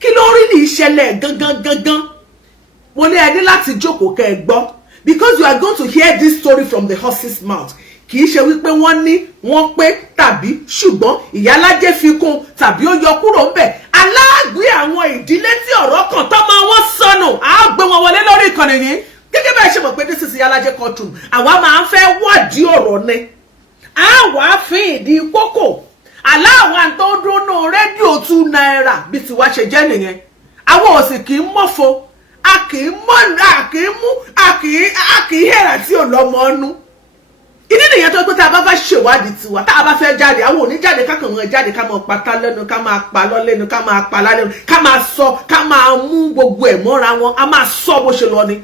kí ló rí ní ìṣẹ̀lẹ̀ gangan mo ní ẹni láti jókòó kẹ́ ẹ gbọ́ because you are going to hear this story from the horse's mouth. Kì í ṣe wípé wọ́n ní wọ́n pé tàbí ṣùgbọ́n ìyálájẹ́ fi kún tàbí ó yọ kúrò ńbẹ̀. Aláàgbé àwọn ìdílé tí ọ̀rọ̀ kan tọ́mọ wọn sọnù á gbé wọn wọlé lórí ìkànnì yìí. Gẹ́gẹ́ bẹ́ẹ̀ ṣe mọ̀ pé this is ìyálájẹ́ courtroom. Àwa máa ń fẹ́ wádìí ọ̀rọ̀ ni. Àwa fi ìdí kókò. Aláwọn tó dúnú rédíò 2 náírà bí tiwa ṣe jẹ́ nìyẹn. Àwọn ò sì kì í mọ̀fo. A kì í mọ̀ a kì í mú a kì í hẹ̀rà tí ò lọ́mọ ọnú. Ìdí nìyẹn tó pé tá a bá fẹ́ ṣèwádìí tiwa tá a bá fẹ́ jáde àwọn ò ní jáde kákan wọn jáde ká máa pátá lẹ́nu ká máa pa lọ lẹ́nu ká máa pa lálẹ́nu ká máa sọ ká máa mú gbogbo ẹ̀ mọ́ra wọn a máa sọ bó ṣe lọ ni.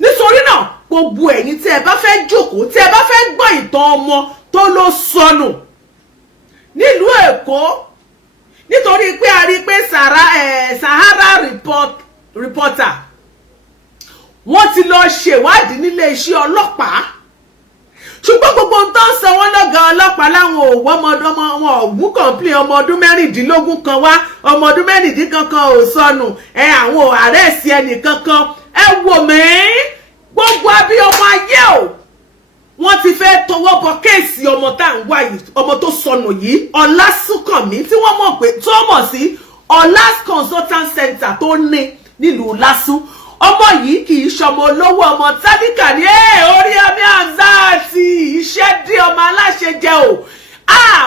Nítorí náà gbogbo ẹ̀yin tí ẹ bá fẹ́ jókòó tí ẹ bá fẹ́ gbọ́ ìtàn ọmọ tó lọ sọnù nílùú Èkó nítorí pé a rí pé Sahara reporter wọ́n ti lọ ṣèwádìí nílé iṣẹ́ ọlọ́pàá ṣùgbọ́n gbogbo ń tán sọ wọ́n lọ́gàá ọlọ́pàá láwọn òwò ọmọdọ́mọ wọn ògún kọ̀ǹplé ọmọ ọdún mẹ́rìndínlógún kan wá ọmọ ọdún mẹ́rìndín kankan ò sọnù àwọn àrẹ́sì ẹnì kankan wò mí gbogbo abiyamọ ayé o wọ́n ti fẹ́ tọwọ́ bọ kéèsì ọmọ tá à ń wá yìí ọmọ tó sọnù yìí Ọlásùnkànmí tí wọ́n mọ̀ pé tó mọ̀ sí Ọlás consultation center tó ní nílùú Lásù ọmọ yìí kì í ṣọmọ olówó ọmọ tálíkà ní orí ọmọ Hamzati iṣẹ́ dé ọmọ aláṣẹ jẹ o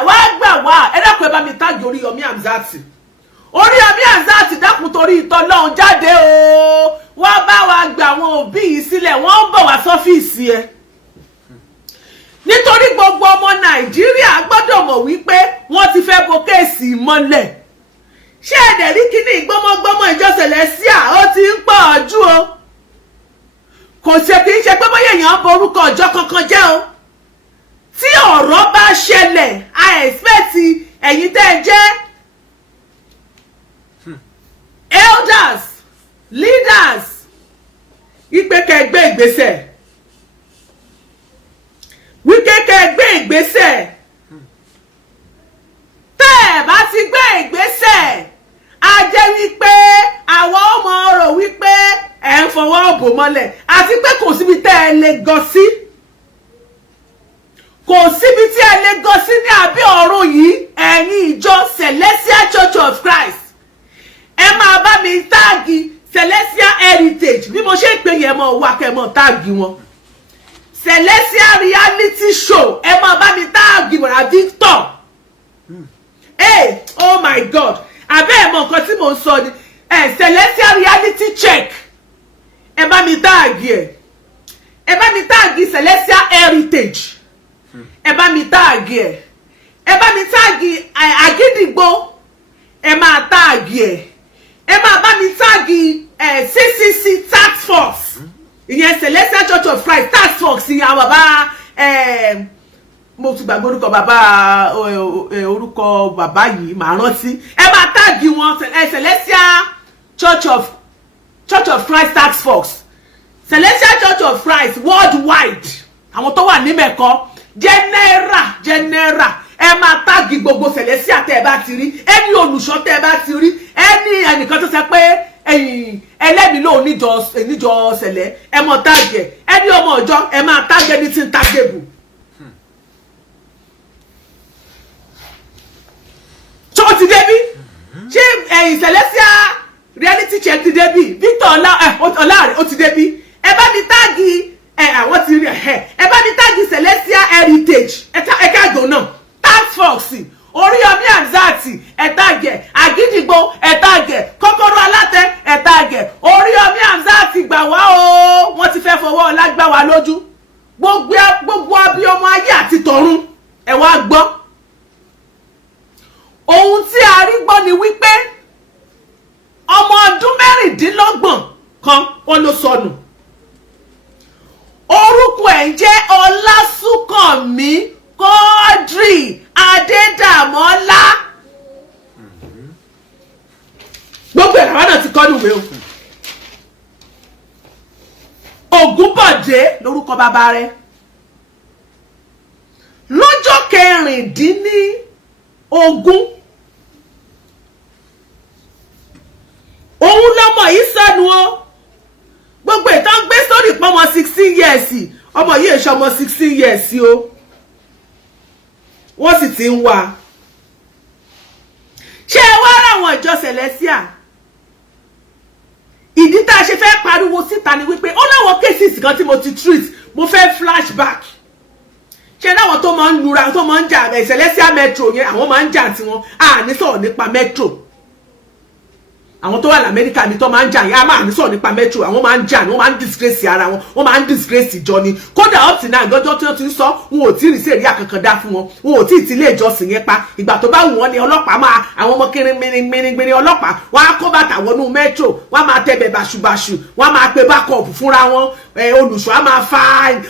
wá gbà wá ẹ dákun ẹ bá mi táàgì orí ọmọ Hamzati orí ọmọ Hamzati dákun torí ìtọ́ lọ́hún jáde o wọ́n bá wa gbà àwọn òbí yìí sílẹ̀ wọ́n ń bọ̀ wá sọ́fíìsì ẹ nítorí gbogbo ọmọ Nàìjíríà gbọ́dọ̀ mọ̀ wípé wọ́n ti fẹ́ bo kéèsì mọ́lẹ̀ ṣé ẹ̀dẹ̀ rí kíní gbọ́mọgbọ́mọ ìjọsẹ̀lẹ̀ sí ó ti ń pọ̀ jù o kò ṣe kì í ṣe pé bóyá èèyàn borúkọ ọjọ́ kankan jẹ́ o tí ọ̀rọ̀ bá ṣẹlẹ̀ I expect ẹ̀yin tẹ́ ẹ jẹ́ elders leaders ìpè kẹgbẹ́ ìgbésẹ̀ wíkẹ́ kẹgbẹ́ ìgbésẹ̀ tẹ́ ẹ bá ti gbé ìgbésẹ̀ a jẹ́ wípé àwọn ọmọ rò wípé ẹ̀ ń fọwọ́ bò mọ́lẹ̀ àti pé kò síbi tẹ́ ẹ lè gọ sí kò síbi tí ẹ lè gọ sí ní abẹ́ ọ̀run yìí ẹ̀yin ìjọ Celestial Church of Christ ẹ máa bá mi táàgì Celestial Heritage bí mo ṣe ń pè yẹn mọ́ wá kẹ́ mọ́ táàgì wọn Celestial Reality Show ẹ máa bá mi táàgì mọ̀ra Victor oh my God abẹ́ ẹ̀ mọ̀ nǹkan tí mò ń sọ ni Celestial Reality Check ẹ bá mi táàgì ẹ bá mi táàgì Celestial Heritage ẹ bá mi táàgì ẹ bá mi táàgì Àgídìgbò ẹ máa táàgì ẹ máa bá mi táàgì CCC Task Force ìyẹn Celestial Church of Christ Task Force ìyẹn àwọn bàbá mo ti gbàgbé orúkọ bàbá yìí màá rántí ẹ máa táàgì wọn Celestial Church of Christ Task Force Celestial Church of Christ worldwide àwọn tó wà ní mẹ́kọ́ general ẹ máa táàgì gbogbo Celestial tẹ́ ẹ bá ti rí ẹni olùṣọ́ tẹ́ ẹ bá ti rí ẹni ẹnìkan tó sọ pé ẹlẹ́mìí lòun níjọ sẹ̀lẹ̀ ẹ mọ̀ táàgì ẹni ọmọ ọjọ́ ẹ máa táàgì ẹni tí ń tágébù. tó ti débi ṣé Celestial Reality Check ti débi Victor ọláre ó ti débi ẹ bá mi táàgì àwọn ti rí ẹ bá mi táàgì Celestial Heritage ẹ káàgò náà Task Force Oríyọmí Hamzati ẹ táàgì Àgídìgbò ẹ táàgì Kọ́kọ́rọ́ Alátẹ ẹ táàgì Oríyọmí Hamzati gbà wá o wọ́n ti fẹ́ fọwọ́ ọlá gbà wá lójú gbogbo abiyamọ ayé àti tọ̀run ẹ wá gbọ́ ohun tí a rí gbọ́ ni wípé ọmọ ọdún mẹ́rìndínlọ́gbọ̀n kan wọ́n ló sọnù orúkọ ẹ̀ ń jẹ́ Ọlásùnkànmí Quadri Adédàmọ́lá gbogbo ẹ̀rọ náà ti kọ́ níwèé o Ògúnbọ̀dé lórúkọ bàbá rẹ̀ lọ́jọ́ kẹrìndínlógún yes ọmọ yìí ṣe ọmọ 16 years o wọ́n sì ti ń wá ṣé ẹ wá ráwọn ìjọ Celestial ìdí tá a ṣe fẹ́ pariwo síta ni wípé ó láwọn cases kan tí mo ti treat mo fẹ́ flashback ṣe láwọn tó máa ń lura tó máa ń jà Celestial metro yẹn àwọn máa ń jà tiwọn ní sọ̀rọ̀ nípa metro àwọn tó wà l'Amẹ́ríkà ni tó máa ń jà yẹn a máa ní sọ̀rọ̀ nípa metro àwọn máa ń jà ni wọ́n máa ń disgrace ara wọn wọ́n máa ń disgrace ìjọ ni kódà up till now gọ́jọ́ tí wọ́n ti ń sọ wọn ò tí ì rí sí èrè àkànkàn dá fún wọn wọn ò tí ì ti ilé ìjọsìn yẹn pa ìgbà tó bá wù wọ́n ni ọlọ́pàá máa àwọn ọmọ kìnìún ọlọ́pàá wọ́n á kó bàtà wọnú metro wọ́n á máa tẹ̀bẹ̀ bàṣubàṣu wọ́n á máa pe backup fúnra wọn olùṣọ́ á máa fa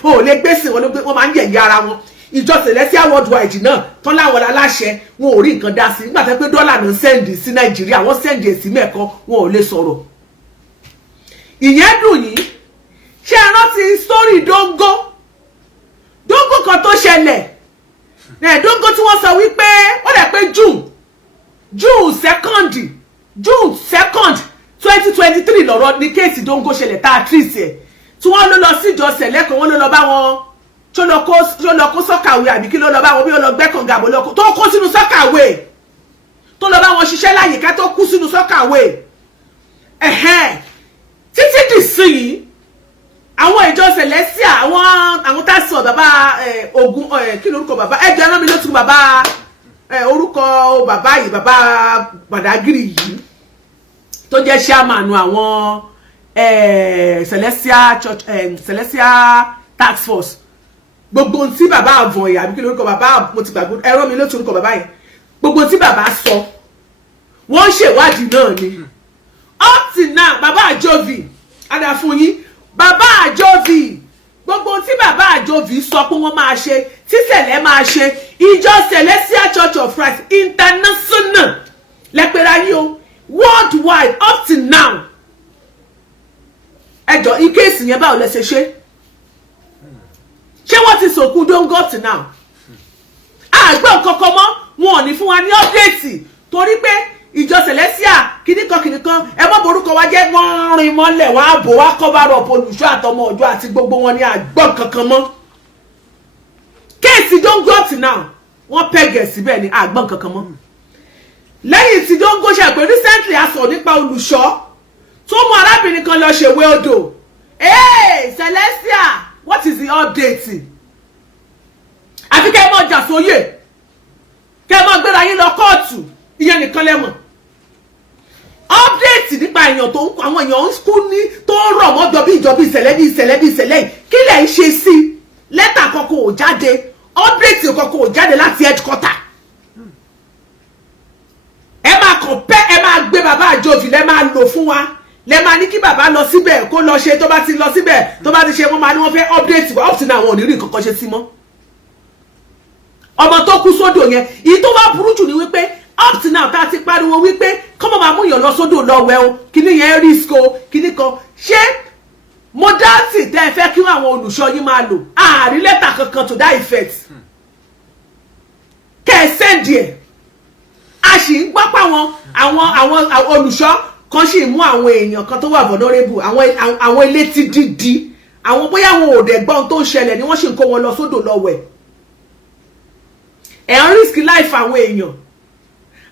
ò lè gbèsè wọ́n máa ń yẹ̀yẹ́ ara wọn ìjọ Celestial worldwide náà tán láwọn aláṣẹ wọn ò rí nǹkan dá sí nígbà tó pé dọ́là náà sẹ́ǹdì sí Nàìjíríà wọ́n sẹ́ǹdì èsì mẹ́ẹ̀kan wọn ò lè sọ̀rọ̀ ìyẹn dùn yìí ṣé ẹ rántí sórí dóńgó kan tó ṣẹlẹ̀ dóńgó tí wọ́n sọ wípé ó dẹ̀ pé June 2nd 2023 lọ́rọ̀ ní kéèsì dóńgó ṣẹlẹ̀ tá a tírìsì ẹ̀ tí wọ́n ló lọ sí ìjọ sẹ̀lẹ̀ kan wọ́n ló lọ bá wọn tó lọ kó sọ́kàwé àbí kí ló lọ bá wọn bí ó lọ gbẹ́kànga àbò lọ tó kó sínú sọ́kàwé tó lọ bá wọn ṣiṣẹ́ láyìíká tó kú sínú sọ́kàwé títí dì sí yìí àwọn ìjọ Celestial àwọn tá a sọ bàbá Ògún kí lórúkọ bàbá ẹjọ ẹran mi ló tún bàbá orúkọ bàbá yìí bàbá Badagry yìí tó jẹ́ chairman àwọn Celestial Church Celestial Task Force gbogbo tí bàbá àvọ̀n yà àbí kí lórúkọ bàbá mo ti gbàgbọ́ ẹ̀rọ mi ló tún orúkọ bàbá yẹn gbogbo tí bàbá sọ wọ́n ṣèwádìí náà ni up till now bàbá àjọvì adáfún yín bàbá àjọvì gbogbo tí bàbá àjọvì sọ pé wọ́n máa ṣe tí sẹ̀lẹ̀ máa ṣe ìjọ Celestial Church of Christ International lẹ́pẹ̀rẹ̀ ayé o worldwide up till now ẹjọ́ ìkéèsì yẹn báwo lẹ ṣe ṣé wọ́n ti sòkú dóńgó up till now àgbọn kankan mọ́ wọn ò ní fún wa ní ọ́pdẹ́ẹ̀tì torí pé ìjọ Celestial kìnnìkan ẹ mọ́ borúkọ wa jẹ́ wọ́n rìn mọ́lẹ̀ wọ́n á bò wá cover up olùṣọ́ àtọmọ ọjọ́ àti gbogbo wọn ní àgbọn kankan mọ́ kéèsì dóńgó up till now wọ́n pẹ̀gẹ̀ síbẹ̀ ní àgbọn kankan mọ́ lẹ́yìn tí dóńgó ṣe pé recently a sọ nípa olùṣọ́ tó mú arábìnrin kan lọ ṣèwé odò Celestial what is the update àfi kẹ́ ẹ mọ̀ jà sóyè kẹ́ ẹ mọ̀ gbéra yín lọ kóòtù ìyẹn nìkan lẹ́mọ̀ update nípa èèyàn tó ń kọ àwọn èèyàn ń kú ní tó ń rọ̀ mọ́jọ bí ìṣẹ̀lẹ̀ kí lẹ̀ ń ṣe sí lẹ́tà kankan ò jáde update kankan ò jáde láti headquarter ẹ máa kàn pẹ́ ẹ máa gbé bàbá àjọvì lẹ́ máa lò fún wa lẹ́ máa ní kí bàbá lọ síbẹ̀ kó lọ ṣe tó bá ti lọ síbẹ̀ tó bá ti ṣe wọ́n máa ní wọ́n fẹ́ update wa up till now àwọn ò ní rí nǹkan kan ṣe sí mọ́ ọmọ tó kú sódò yẹn èyí tó wá burú jù ní wípé up till now tá a ti pariwo wípé kọ́mọ̀ máa mú yàn lọ sódò lọ́wẹ́ o kíní yẹn risk o kíní kan ṣé modality tẹ́ ẹ fẹ́ kí àwọn olùṣọ́ yín máa lò ààrí lẹ́tà kankan to that effect kẹ́ ẹ sẹ́ndì ẹ̀ a sì ń gbọ́ pé àwọn olùṣọ́ kan sì mú àwọn èèyàn kan tó wà vulnerable àwọn elétí dídí àwọn bóyá àwọn òde gbọ́n tó ń ṣẹlẹ̀ ni wọ́n sì ń kó wọn lọ sódò lọ́wẹ́ ẹ̀ ń risk life àwọn èèyàn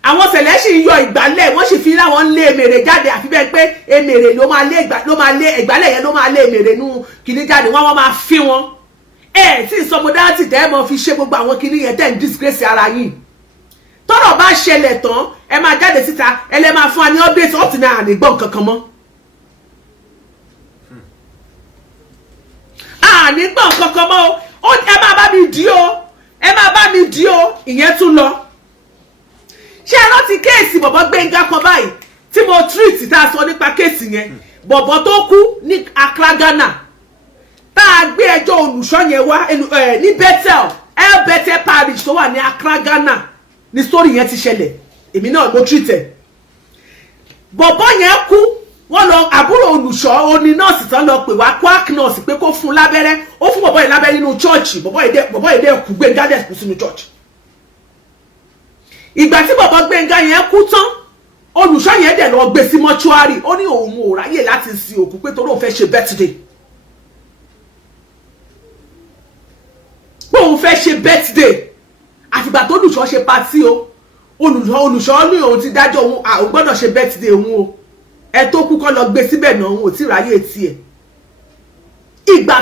àwọn sẹ̀lẹ̀ sì ń yọ ìgbálẹ̀ wọ́n sì fi láwọn ń lé èmèrè jáde àfi bẹ́ẹ̀ pé èmèrè ló máa lé ìgbálẹ̀ yẹn ló máa lé èmèrè nú kìíní jáde wọ́n máa fi wọn tí ìsọmọdáàtì tẹ́ ẹ mọ̀ fi ṣe gbogbo àwọn kìíní yẹn tẹ́ ń disgrace ara yín tọ́rọ̀ bá ṣẹlẹ̀ tán ẹ máa jáde síta ẹ lè máa fún wa ní update up to now ànígbọ́n kankan mọ́ ànígbọ́n kankan mọ́ ẹ máa bá mi dí o ìyẹn tún lọ ṣé ẹ rántí kéèsì bọ̀bọ̀ Gbénga kan báyìí tí mo treat tá a sọ nípa kéèsì yẹn bọ̀bọ̀ tó kú ní Accra Ghana tá a gbé ẹjọ́ olùṣọ́ yẹn wá ní Bethel parish tó wà ní Accra Ghana ní story yẹn ti ṣẹlẹ̀ èmi náà mo treat ẹ̀ bọ̀bọ̀ yẹn kú wọ́n lọ àbúrò olùṣọ́ oní nọ́ọ̀sì tán lọ pè wá quack nurse pé kó fún lábẹ́rẹ́ ó fún bọ̀bọ̀ yẹn lábẹ́rẹ́ nínú church bọ̀bọ̀ yẹn dẹ̀ kú Gbénga dẹ̀ kú sínú church ìgbà tí bọ̀bọ̀ Gbénga yẹn kú tán olùṣọ́ yẹn dẹ̀ lọ gbé sí mọ́ṣúárì ó ní òun ò ráyè láti sin òkú pé torí òun fẹ́ ṣe birthday ṣe birthday àtìgbà tó Olùṣọ́ ṣe party o Olùṣọ́ ní òun ti dájọ́ òun ó gbọ́dọ̀ ṣe birthday òun o ẹ tó kú kọ́ lọ gbé síbẹ̀ náà òun ò tí ráyè tiẹ̀ ìgbà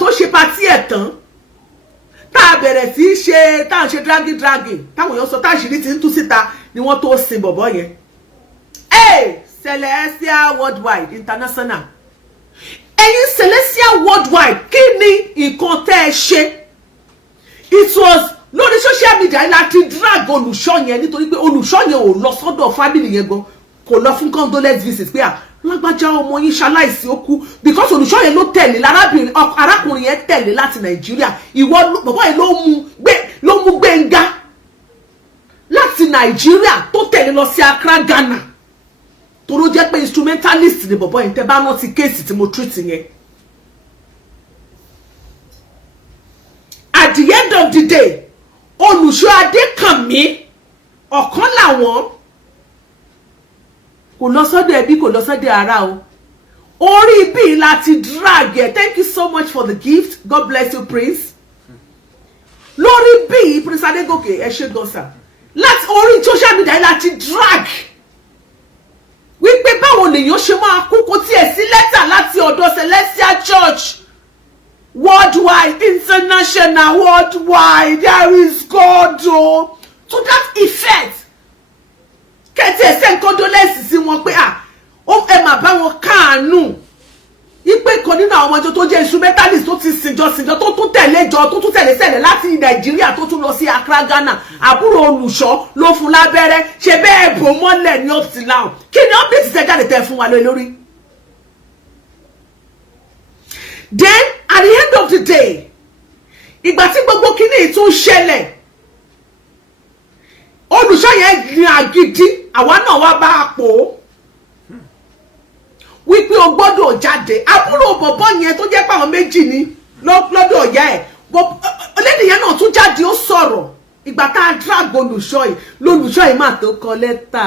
tó ṣe party ẹ̀ tán tá a bẹ̀rẹ̀ sí ṣe tá a ṣe dragging táwọn èèyàn sọ tá àṣírí ti ń tú síta ni wọ́n tó sin bọ̀bọ̀ yẹn Celestial Worldwide International ẹ̀yin Celestial Worldwide kí ni nǹkan tẹ́ ẹ ṣe it was lórí social media láti drag Olùṣọ́ yẹn nítorí pé Olùṣọ́ yẹn ò lọ sọ́dọ̀ family yẹn gan kò lọ fún condolence visit pé lágbájá ọmọ yín ṣaláìsí ó kú because Olùṣọ́ yẹn ló tẹ̀lé arákùnrin yẹn tẹ̀lé láti Nàìjíríà ìwọ bàbá yẹn ló mú Gbénga láti Nàìjíríà tó tẹ̀lé lọ sí Accra Ghana tó ló jẹ́ pé instrumentalist ni bàbá yẹn tẹ́ bá rántí kéèsì tí mo treat yẹn. At the end of the day Olùṣọ́ Adékànmí ọ̀kan làwọn kò lọ sọ́dọ̀ ẹbí kò lọ sọ́dọ̀ ara o orí bí láti drag ẹ thank you so much for the gift God bless you Prince lórí bí Prince Adégòkè ẹ ṣé gọ́sà láti orí social media láti drag wípé báwo lèèyàn ṣe máa kú kó tiẹ̀ sí lẹ́tà láti ọ̀dọ̀ Celestial Church worldwide international worldwide there is God o to that effect kẹ́tí ẹ̀sẹ̀ condolence sí wọn pé ẹ máa bá wọn káàánú ipe kan nínú àwọn ọmọdé tó jẹ́ instrumentalist tó ti sìnjọ tó tún tẹ̀lé sẹ̀lẹ̀ láti Nàìjíríà tó tún lọ sí Accra Ghana àbúrò Olùṣọ́ ló fún lábẹ́rẹ́ ṣe bẹ́ẹ̀ bò mọ́lẹ̀ ní up till now kí ni update tẹ́ jáde tẹ́ fún wa lórí. Then at the end of the day ìgbà tí gbogbo kíní tún ṣẹlẹ̀ Olùṣọ́ yẹn ní agídí àwa náà wá bá a pò wípé o gbọ́dọ̀ jáde àbúrò bọ̀bọ̀ yẹn tó jẹ́ pé àwọn méjì ní lọ́dọ̀ ọ̀yá ẹ̀ ọlẹ́nìyẹn náà tún jáde ó sọ̀rọ̀ ìgbà tá a drag Olùṣọ́ yìí lólùṣọ́ yìí máa tó kọ lẹ́tà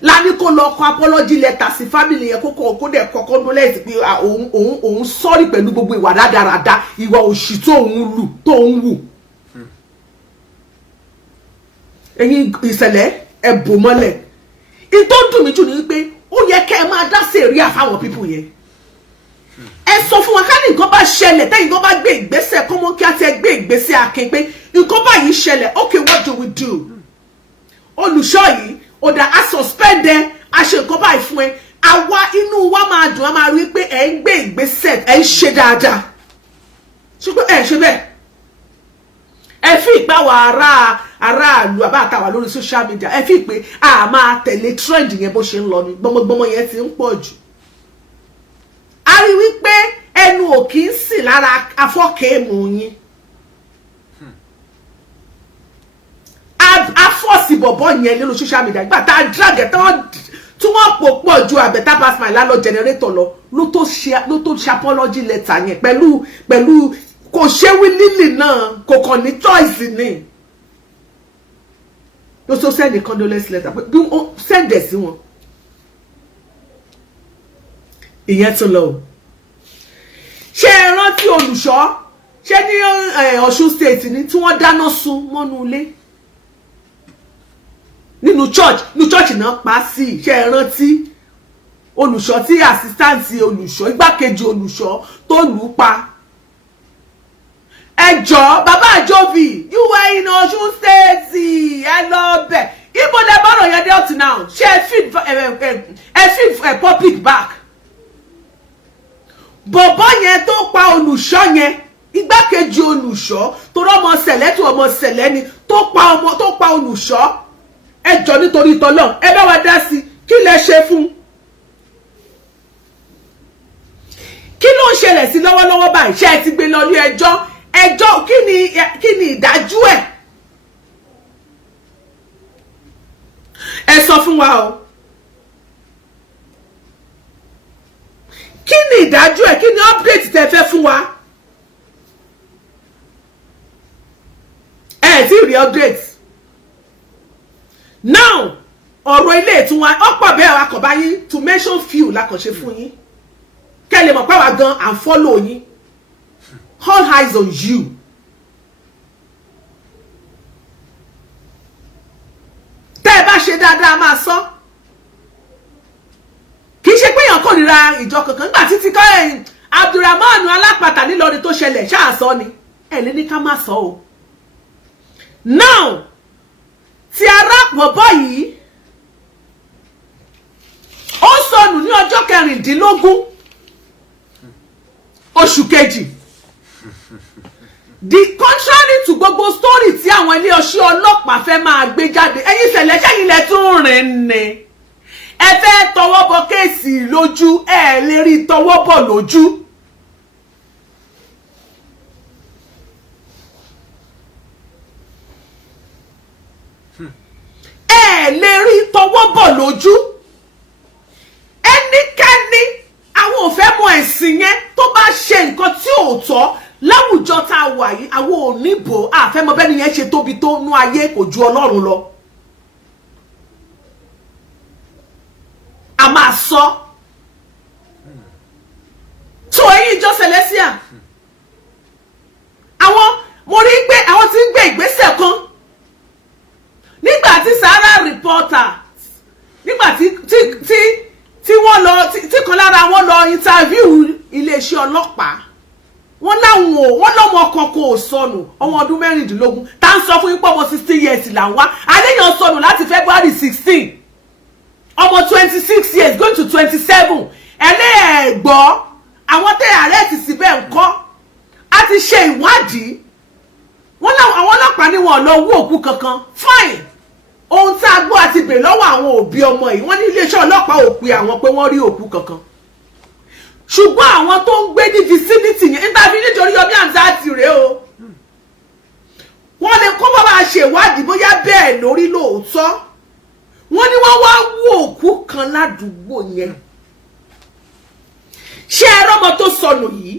lání kó lọ kọ apology letter sí family yẹn kó dẹ̀ kọ condolence pé òun sorry pẹ̀lú gbogbo ìwà rádaràda ìwà òṣì tó ń wù ẹ̀yin ìṣẹ̀lẹ̀ ẹ̀bù mọ́lẹ̀ ìtò dùn mí jù ní wípé ó yẹ kẹ́ ẹ máa dá sèríà fáwọn pípù yẹn ẹ sọ fún wa ká ní nǹkan bá ṣẹlẹ̀ tẹ́yìn kan bá gbé ìgbésẹ̀ kọ́mọ́ kí á ti gbé ìgbésẹ̀ akin pé nǹkan báyìí ṣẹlẹ̀ okay what do we do Olùṣọ́ yìí ọ̀dà a suspend ẹ a ṣe nǹkan báyìí fún ẹ àwa inú wa máa dùn á máa rí pé ẹ ń gbé ìgbésẹ̀ ẹ ń ṣe dáadáa ṣùgbọ́n ẹ ṣe bẹ́ẹ̀ ẹ fi ìpáwọ̀ aráàlú àbáàtàwà lórí social media ẹ fi pé a máa tẹ̀lé trend yẹn bó ṣe ń lọ ní gbọmọgbọmọ yẹn ti ń pọ̀ jù a rí wípé ẹnu ò kì í sì lára afọ́kẹ́ẹ̀mù yín afọ́sì bọ̀bọ̀ yẹn lórí social media nígbà tá a drag ẹ̀ tí wọ́n pò pọ̀ ju àbẹ̀tà pass my lálọ́ generator lọ ló tó ṣe apology letter yẹn pẹ̀lú kò ṣe wí lílì náà kò kàn ní choice ni ló tó send a condolence letter pé bí ó send ẹ̀ sí wọn ìyẹn tó lọ ṣé ẹ rántí Olùṣọ́ ṣé ní Ọ̀ṣun state ni tí wọ́n dáná sun mọ́nú ilé nínú church náà pa sí ṣé ẹ rántí Olùṣọ́ tí assistant Olùṣọ́ igbákejì Olùṣọ́ tó lù ú pa ẹjọ́ bàbá àjọbì you were in Ọ̀ṣun state ẹ lọ bẹ̀ ibo lẹ bọ́rọ̀ yẹn dé up to now ṣé ẹ feed public back bọ̀bọ́ yẹn tó pa Olùṣọ́ yẹn igbákejì Olùṣọ́ tó rọ́mọ sẹ̀lẹ̀ tó ọmọ sẹ̀lẹ̀ ni tó pa Olùṣọ́ ẹjọ́ nítorí tọ́lọ́ ẹ bá wa dá sí kí lẹ ṣe fún kí ló ń ṣẹlẹ̀ sí lọ́wọ́lọ́wọ́ báyìí ṣé ẹ ti gbé lọ ilé ẹjọ́ kí ni ìdájú ẹ̀ ẹ sọ fún wa o kí ni ìdájú ẹ̀ kí ni update tẹ́ fẹ́ fún wa ẹ ti rí update now ọ̀rọ̀ ilé ìtura ọ̀pọ̀ bẹ́ẹ̀ wa kọ̀ bá yín to mention few la kàn ṣe fún yín kẹ́ lè mọ̀ pé wa gan and follow yín all eyes on you tẹ́ ẹ bá ṣe dáadáa máa sọ kì í ṣe pé èèyàn kórìíra ìjọ kankan nígbà títí kọ́ ẹ̀yìn Abdulrahman Alápàtà nílọrin tó ṣẹlẹ̀ ṣáà sọ ni ẹ̀ lé ní ká má sọ o. Now tí arápọ̀bọ̀ yìí ó sọnù ní ọjọ́ 16 oṣù kejì. The contrary to gbogbo story tí àwọn ilé ọṣẹ́ ọlọ́pàá fẹ́ máa gbé jáde ẹ̀yin ṣẹlẹ̀ ṣẹ́yìn lẹ tún rìn ní ẹ fẹ́ tọwọ́ bọ kéèsì lójú ẹ lè rí tọwọ́ bọ̀ lójú. Ẹ lè rí tọwọ́ bọ̀ lójú. Ẹnikẹ́ni àwọn ò fẹ́ mọ ẹ̀sìn yẹn tó bá ṣe nǹkan tí ò tọ́ láwùjọ tá a wà yìí àwọn ò ní bò àfẹ́mọ́ bẹ́ẹ̀ nìyẹn ṣe tóbi tó nú ayé kò ju Ọlọ́run lọ. A máa sọ tó ẹ̀yin ìjọ Celestial àwọn mo rí pé àwọn tí ń gbé ìgbésẹ̀ kan nígbà tí Sahara reporter nígbà tí wọ́n lọ tí kan lára wọn lọ interview iléeṣẹ́ ọlọ́pàá wọ́n lọ́mọ kan kò sọnù ọmọ ọdún 16 tá ń sọ fún yín pé ọmọ 16 years là ń wá adéyàn sọnù láti February 16 ọmọ 26 years going to 27 ẹlẹ́ẹ̀gbọ́ àwọn tẹ́ àrẹ́ẹ̀tì síbẹ̀ ńkọ́ a ti ṣe ìwádìí wọ́n láwọn àwọn ọlọ́pàá ní wọn lọ wú òkú kankan fine ohun tá a gbọ́ àti bèèrè lọ́wọ́ àwọn òbí ọmọ yìí wọ́n ní iléeṣẹ́ ọlọ́pàá ò pe àwọn pé wọ́n rí òkú kankan ṣùgbọ́n àwọn tó ń gbé ní vicinity yẹn nígbà fi nítorí Yomi Amzat rèé o wọ́n lè kó bá máa ṣèwádìí bóyá bẹ́ẹ̀ lórí lóòótọ́ wọ́n ní wọ́n wá wú òkú kan ládùúgbò yẹn ṣé ẹ̀rọ ọmọ tó sọnù yìí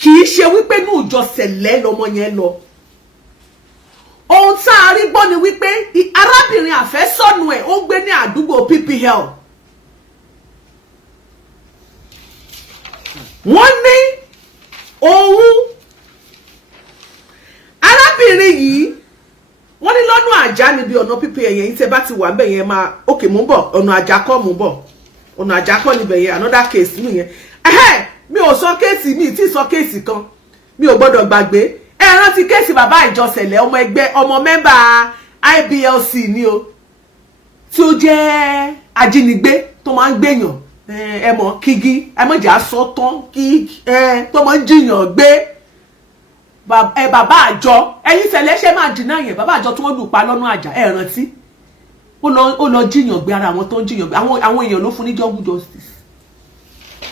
kì í ṣe wípé ní ìjọ sẹ̀lẹ̀ lọmọ yẹn lọ ohun tá a rí gbọ́ ni wípé arábìnrin àfẹ́sọ́nù ẹ̀ ó gbé ní àdúgbò PPL wọ́n ní òun arábìnrin yìí wọ́n ní lọ́nà àjá níbi ọ̀nà PPL yẹn tẹ́ bá ti wà ńbẹ̀ yẹn máa òkè mú bọ̀ ọ̀nà àjá kọ́ mú bọ̀ ọ̀nà àjá kọ́ níbẹ̀ yẹn another case nìyẹn mi ò sọ kéèsì mi tí sọ kéèsì kan mi ò gbọ́dọ̀ gbàgbé ẹ rántí kéèsì bàbá ìjọ Sẹ̀lẹ̀ ọmọ ẹgbẹ́ ọmọ mẹ́mbà IBLC ni o tí ó jẹ́ ajínigbé tó máa ń gbèyàn ẹ mọ̀ kígi ẹ mọ̀ jà sọ tán kí tó máa ń jiyàn gbé bàbá àjọ ẹ̀yin Sẹ̀lẹ̀ ṣe máa dínà yẹn bàbá àjọ tí wọ́n lù pa lọ́nà àjà ẹ rántí ó lọ jiyàn gbé ara àwọn tó ń jiyàn gbé àwọn èèyàn ló fún ní double justice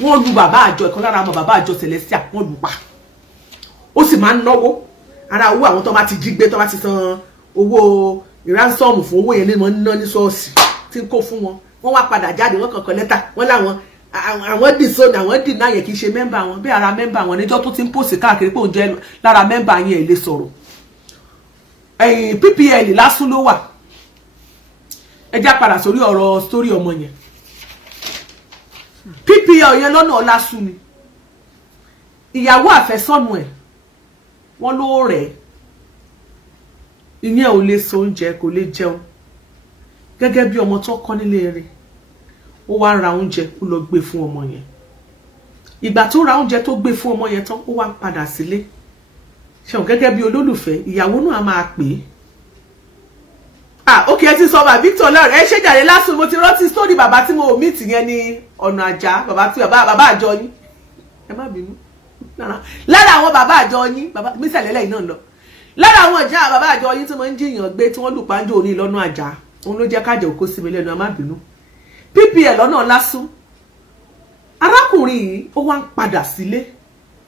wọ́n lu bàbá àjọ ẹ̀kan lára àwọn bàbá àjọ Celestial wọ́n lù pa ó sì máa ń náwó ara owó àwọn tó bá ti jí gbé tó bá ti san owó ìránsọ́ọ̀mù fún owó yẹn ní wọ́n ná ní ṣọ́ọ̀ṣì tí ń kó fún wọn wọ́n wá padà jáde wọ́n kàn kọ lẹ́tà wọ́n láwọn àwọn dìsónì àwọn dìnnà yẹn kì í ṣe mẹ́mbà wọn bí ara mẹ́mbà wọn níjọ́ tó ti ń pòsì káàkiri pé òun jẹ́ lára mẹ́mbà yẹn lè sọ̀rọ̀ ẹ̀yìn PPL lásán ló wà ẹ já padà sórí ọ̀rọ̀ sórí ọmọ yẹn PPL yẹn lọ́nà ọlásù ni ìyàwó àfẹ́sọ́nù ẹ̀ wọ́n ló rẹ̀ ìyẹn ò lè so oúnjẹ kò lè jẹun gẹ́gẹ́ bí ọmọ tó kọ́ nílé rẹ̀ ó wá ra oúnjẹ ó lọ gbé fún ọmọ yẹn ìgbà tó ra oúnjẹ tó gbé fún ọmọ yẹn tán ó wá ń padà sílé ṣeun gẹ́gẹ́ bí olólùfẹ́ ìyàwó náà máa pè é ok ẹ ti sọ bàbá Victor lọ́rọ̀ ẹ ṣe jàre lásùn mo ti rántí sórí bàbá tí mo meet yẹn ní ọ̀nà àjà bàbá àjọ yín ẹ má bínú lára àwọn bàbá àjọ yín bàbá mísàlẹ́lẹ̀ yìí náà lọ lára àwọn ìjà bàbá àjọ yín tí wọ́n ń jiyàn gbé tí wọ́n lù pàǹjọ òní lọ́nà àjà òun ló jẹ́ kájọ òkó sí mi lẹ́nu ẹ má bínú PPL lọ́nà lásùn arákùnrin yìí ó wá ń padà sílé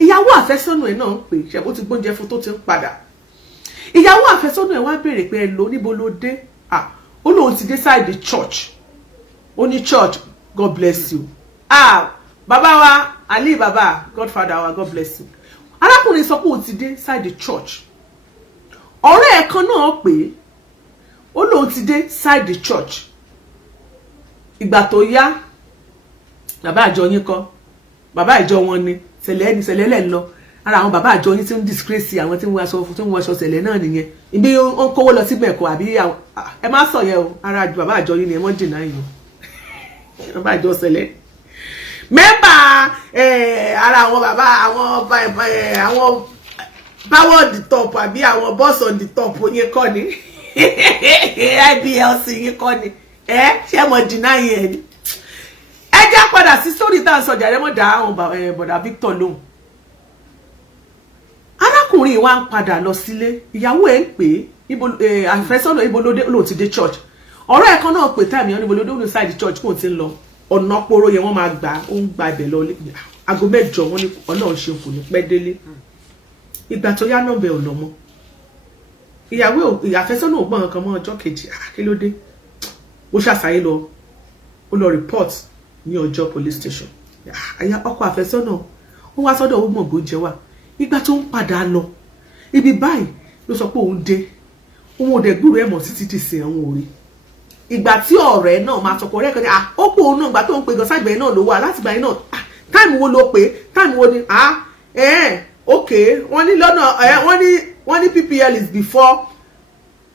ìyàwó àfẹ́sọ́nù ẹ̀ náà ń pè ṣẹ̀bó ti gbóúnjẹ fún tó ti ń padà ìyàwó àfẹ́sọ́nù ẹ̀ wá béèrè pé ẹ lò níbo ló dé ó lóun ti dé side the church ó ní church God bless you bàbá wa Ali bàbá Godfather wa God bless you arákùnrin sọ pé òun ti dé side the church ọ̀rẹ́ ẹ̀ kan náà pé ó lóun ti dé side the church ìgbà tó yá bàbá àjọ yín kọ́ bàbá ìjọ wọn ni sẹ̀lẹ̀ lẹ̀ ń lọ ara àwọn bàbá àjọ yín tí ń disgrace àwọn tí ń wọ aṣọ ṣẹlẹ̀ náà nìyẹn ibi ó ń kówó lọ sí mẹ́kọ àbí ẹ má sọ yẹn o ara bàbá àjọ yín ni ẹ mọ́ dènà yìí bàbá àjọ ṣẹlẹ̀ mẹ́mbà ara àwọn bàbá àwọn power on the top àbí àwọn boss on the top yín kọ́ ni IBLC yín kọ́ ni ṣé mo dènà yẹn ni ẹ já padà sí sórí tá à ń sọ jàre mọ́ dá àwọn bọ̀dà Victor lóhùn arákùnrin wa ń padà lọ sílé ìyàwó ẹ̀ ń pè é àfẹ́sọ́nà ibo ló ti dé church ọ̀rọ̀ ẹ̀ kan náà pè táìmì wọn níbo ló dé òun side church kò tí ń lọ ọ̀nà poro yẹn wọ́n máa gbà ó ń gba ibẹ̀ lọ aago 8 wọn ní Ọlọ́run ṣe kò ní pẹ́ délé ìgbà tó yá nọ́mbẹ̀ ọ̀nà mọ́ ìyàwó àfẹ́sọ́nà ò gbọ́n kan mọ́ ọjọ́ kejì kí ló dé ó ṣàṣàyè lọ ó lọ report ní ọjọ́ police station ọkọ àfẹ́sọ́nà ó wá sọ́dọ̀ ó mọ̀ gbóúnjẹ wà ìgbà tó ń padà lọ ibi báyìí ló sọ pé òun dé òun ò dẹ̀ gbúrò ẹ̀ mọ̀ títí ti sìn àwọn òrí ìgbà tí ọ̀rẹ́ náà máa sọ̀kọ̀ ọ̀rẹ́ kan ní ó pò òun náà ìgbà tó ń pe gọ́sàgbẹ̀ náà ló wà láti gbà yín náà táìmù wo ló pé táìmù wo ni ok wọ́n ní lọ́nà wọ́n ní PPL is before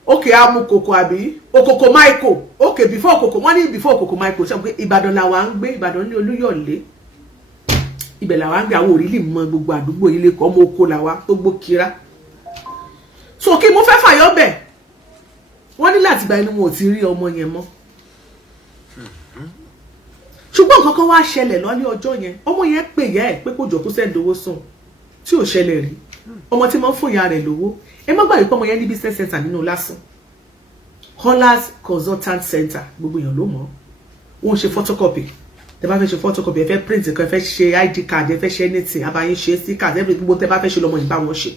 ok amukoko àbí okoko Michael ok before okoko wọ́n ní before okoko Michael ṣe pé Ìbàdàn làwa ń gbé Ìbàdàn ní Olúyọ̀lé ibẹ̀ làwa ń gbé àwọn òrìlì mọ gbogbo àdúgbò ilé kọ́ ọmọ oko làwa tó gbó kira so kí mo fẹ́ fàyọ́ bẹ̀ wọ́n ní láti gba ẹni wọn ò ti rí ọmọ yẹn mọ́ ṣùgbọ́n nǹkan kan wá ṣẹlẹ̀ lọ́lẹ́ ọjọ́ yẹn ọmọ yẹn pè yẹ́ ẹ̀ pé kò jọ kó sẹ́ńd owó sùn tí ò ṣẹlẹ̀ rí ọmọ tí mo ń fún ìyá rẹ̀ lówó ẹ má gbàgbé pé ọmọ yẹn ní business center nínú lásán Hollas consultant center gbogbo èèyàn ló mọ̀ wọ́n ṣe photocopy tẹ́ bá fẹ́ ṣe photocopy ẹ fẹ́ print kan ẹ fẹ́ ṣe ID card ẹ fẹ́ ṣe anything abayin ṣe stickers everything gbogbo tẹ́ bá fẹ́ ṣe lọ́mọ yìí bá wọn ṣe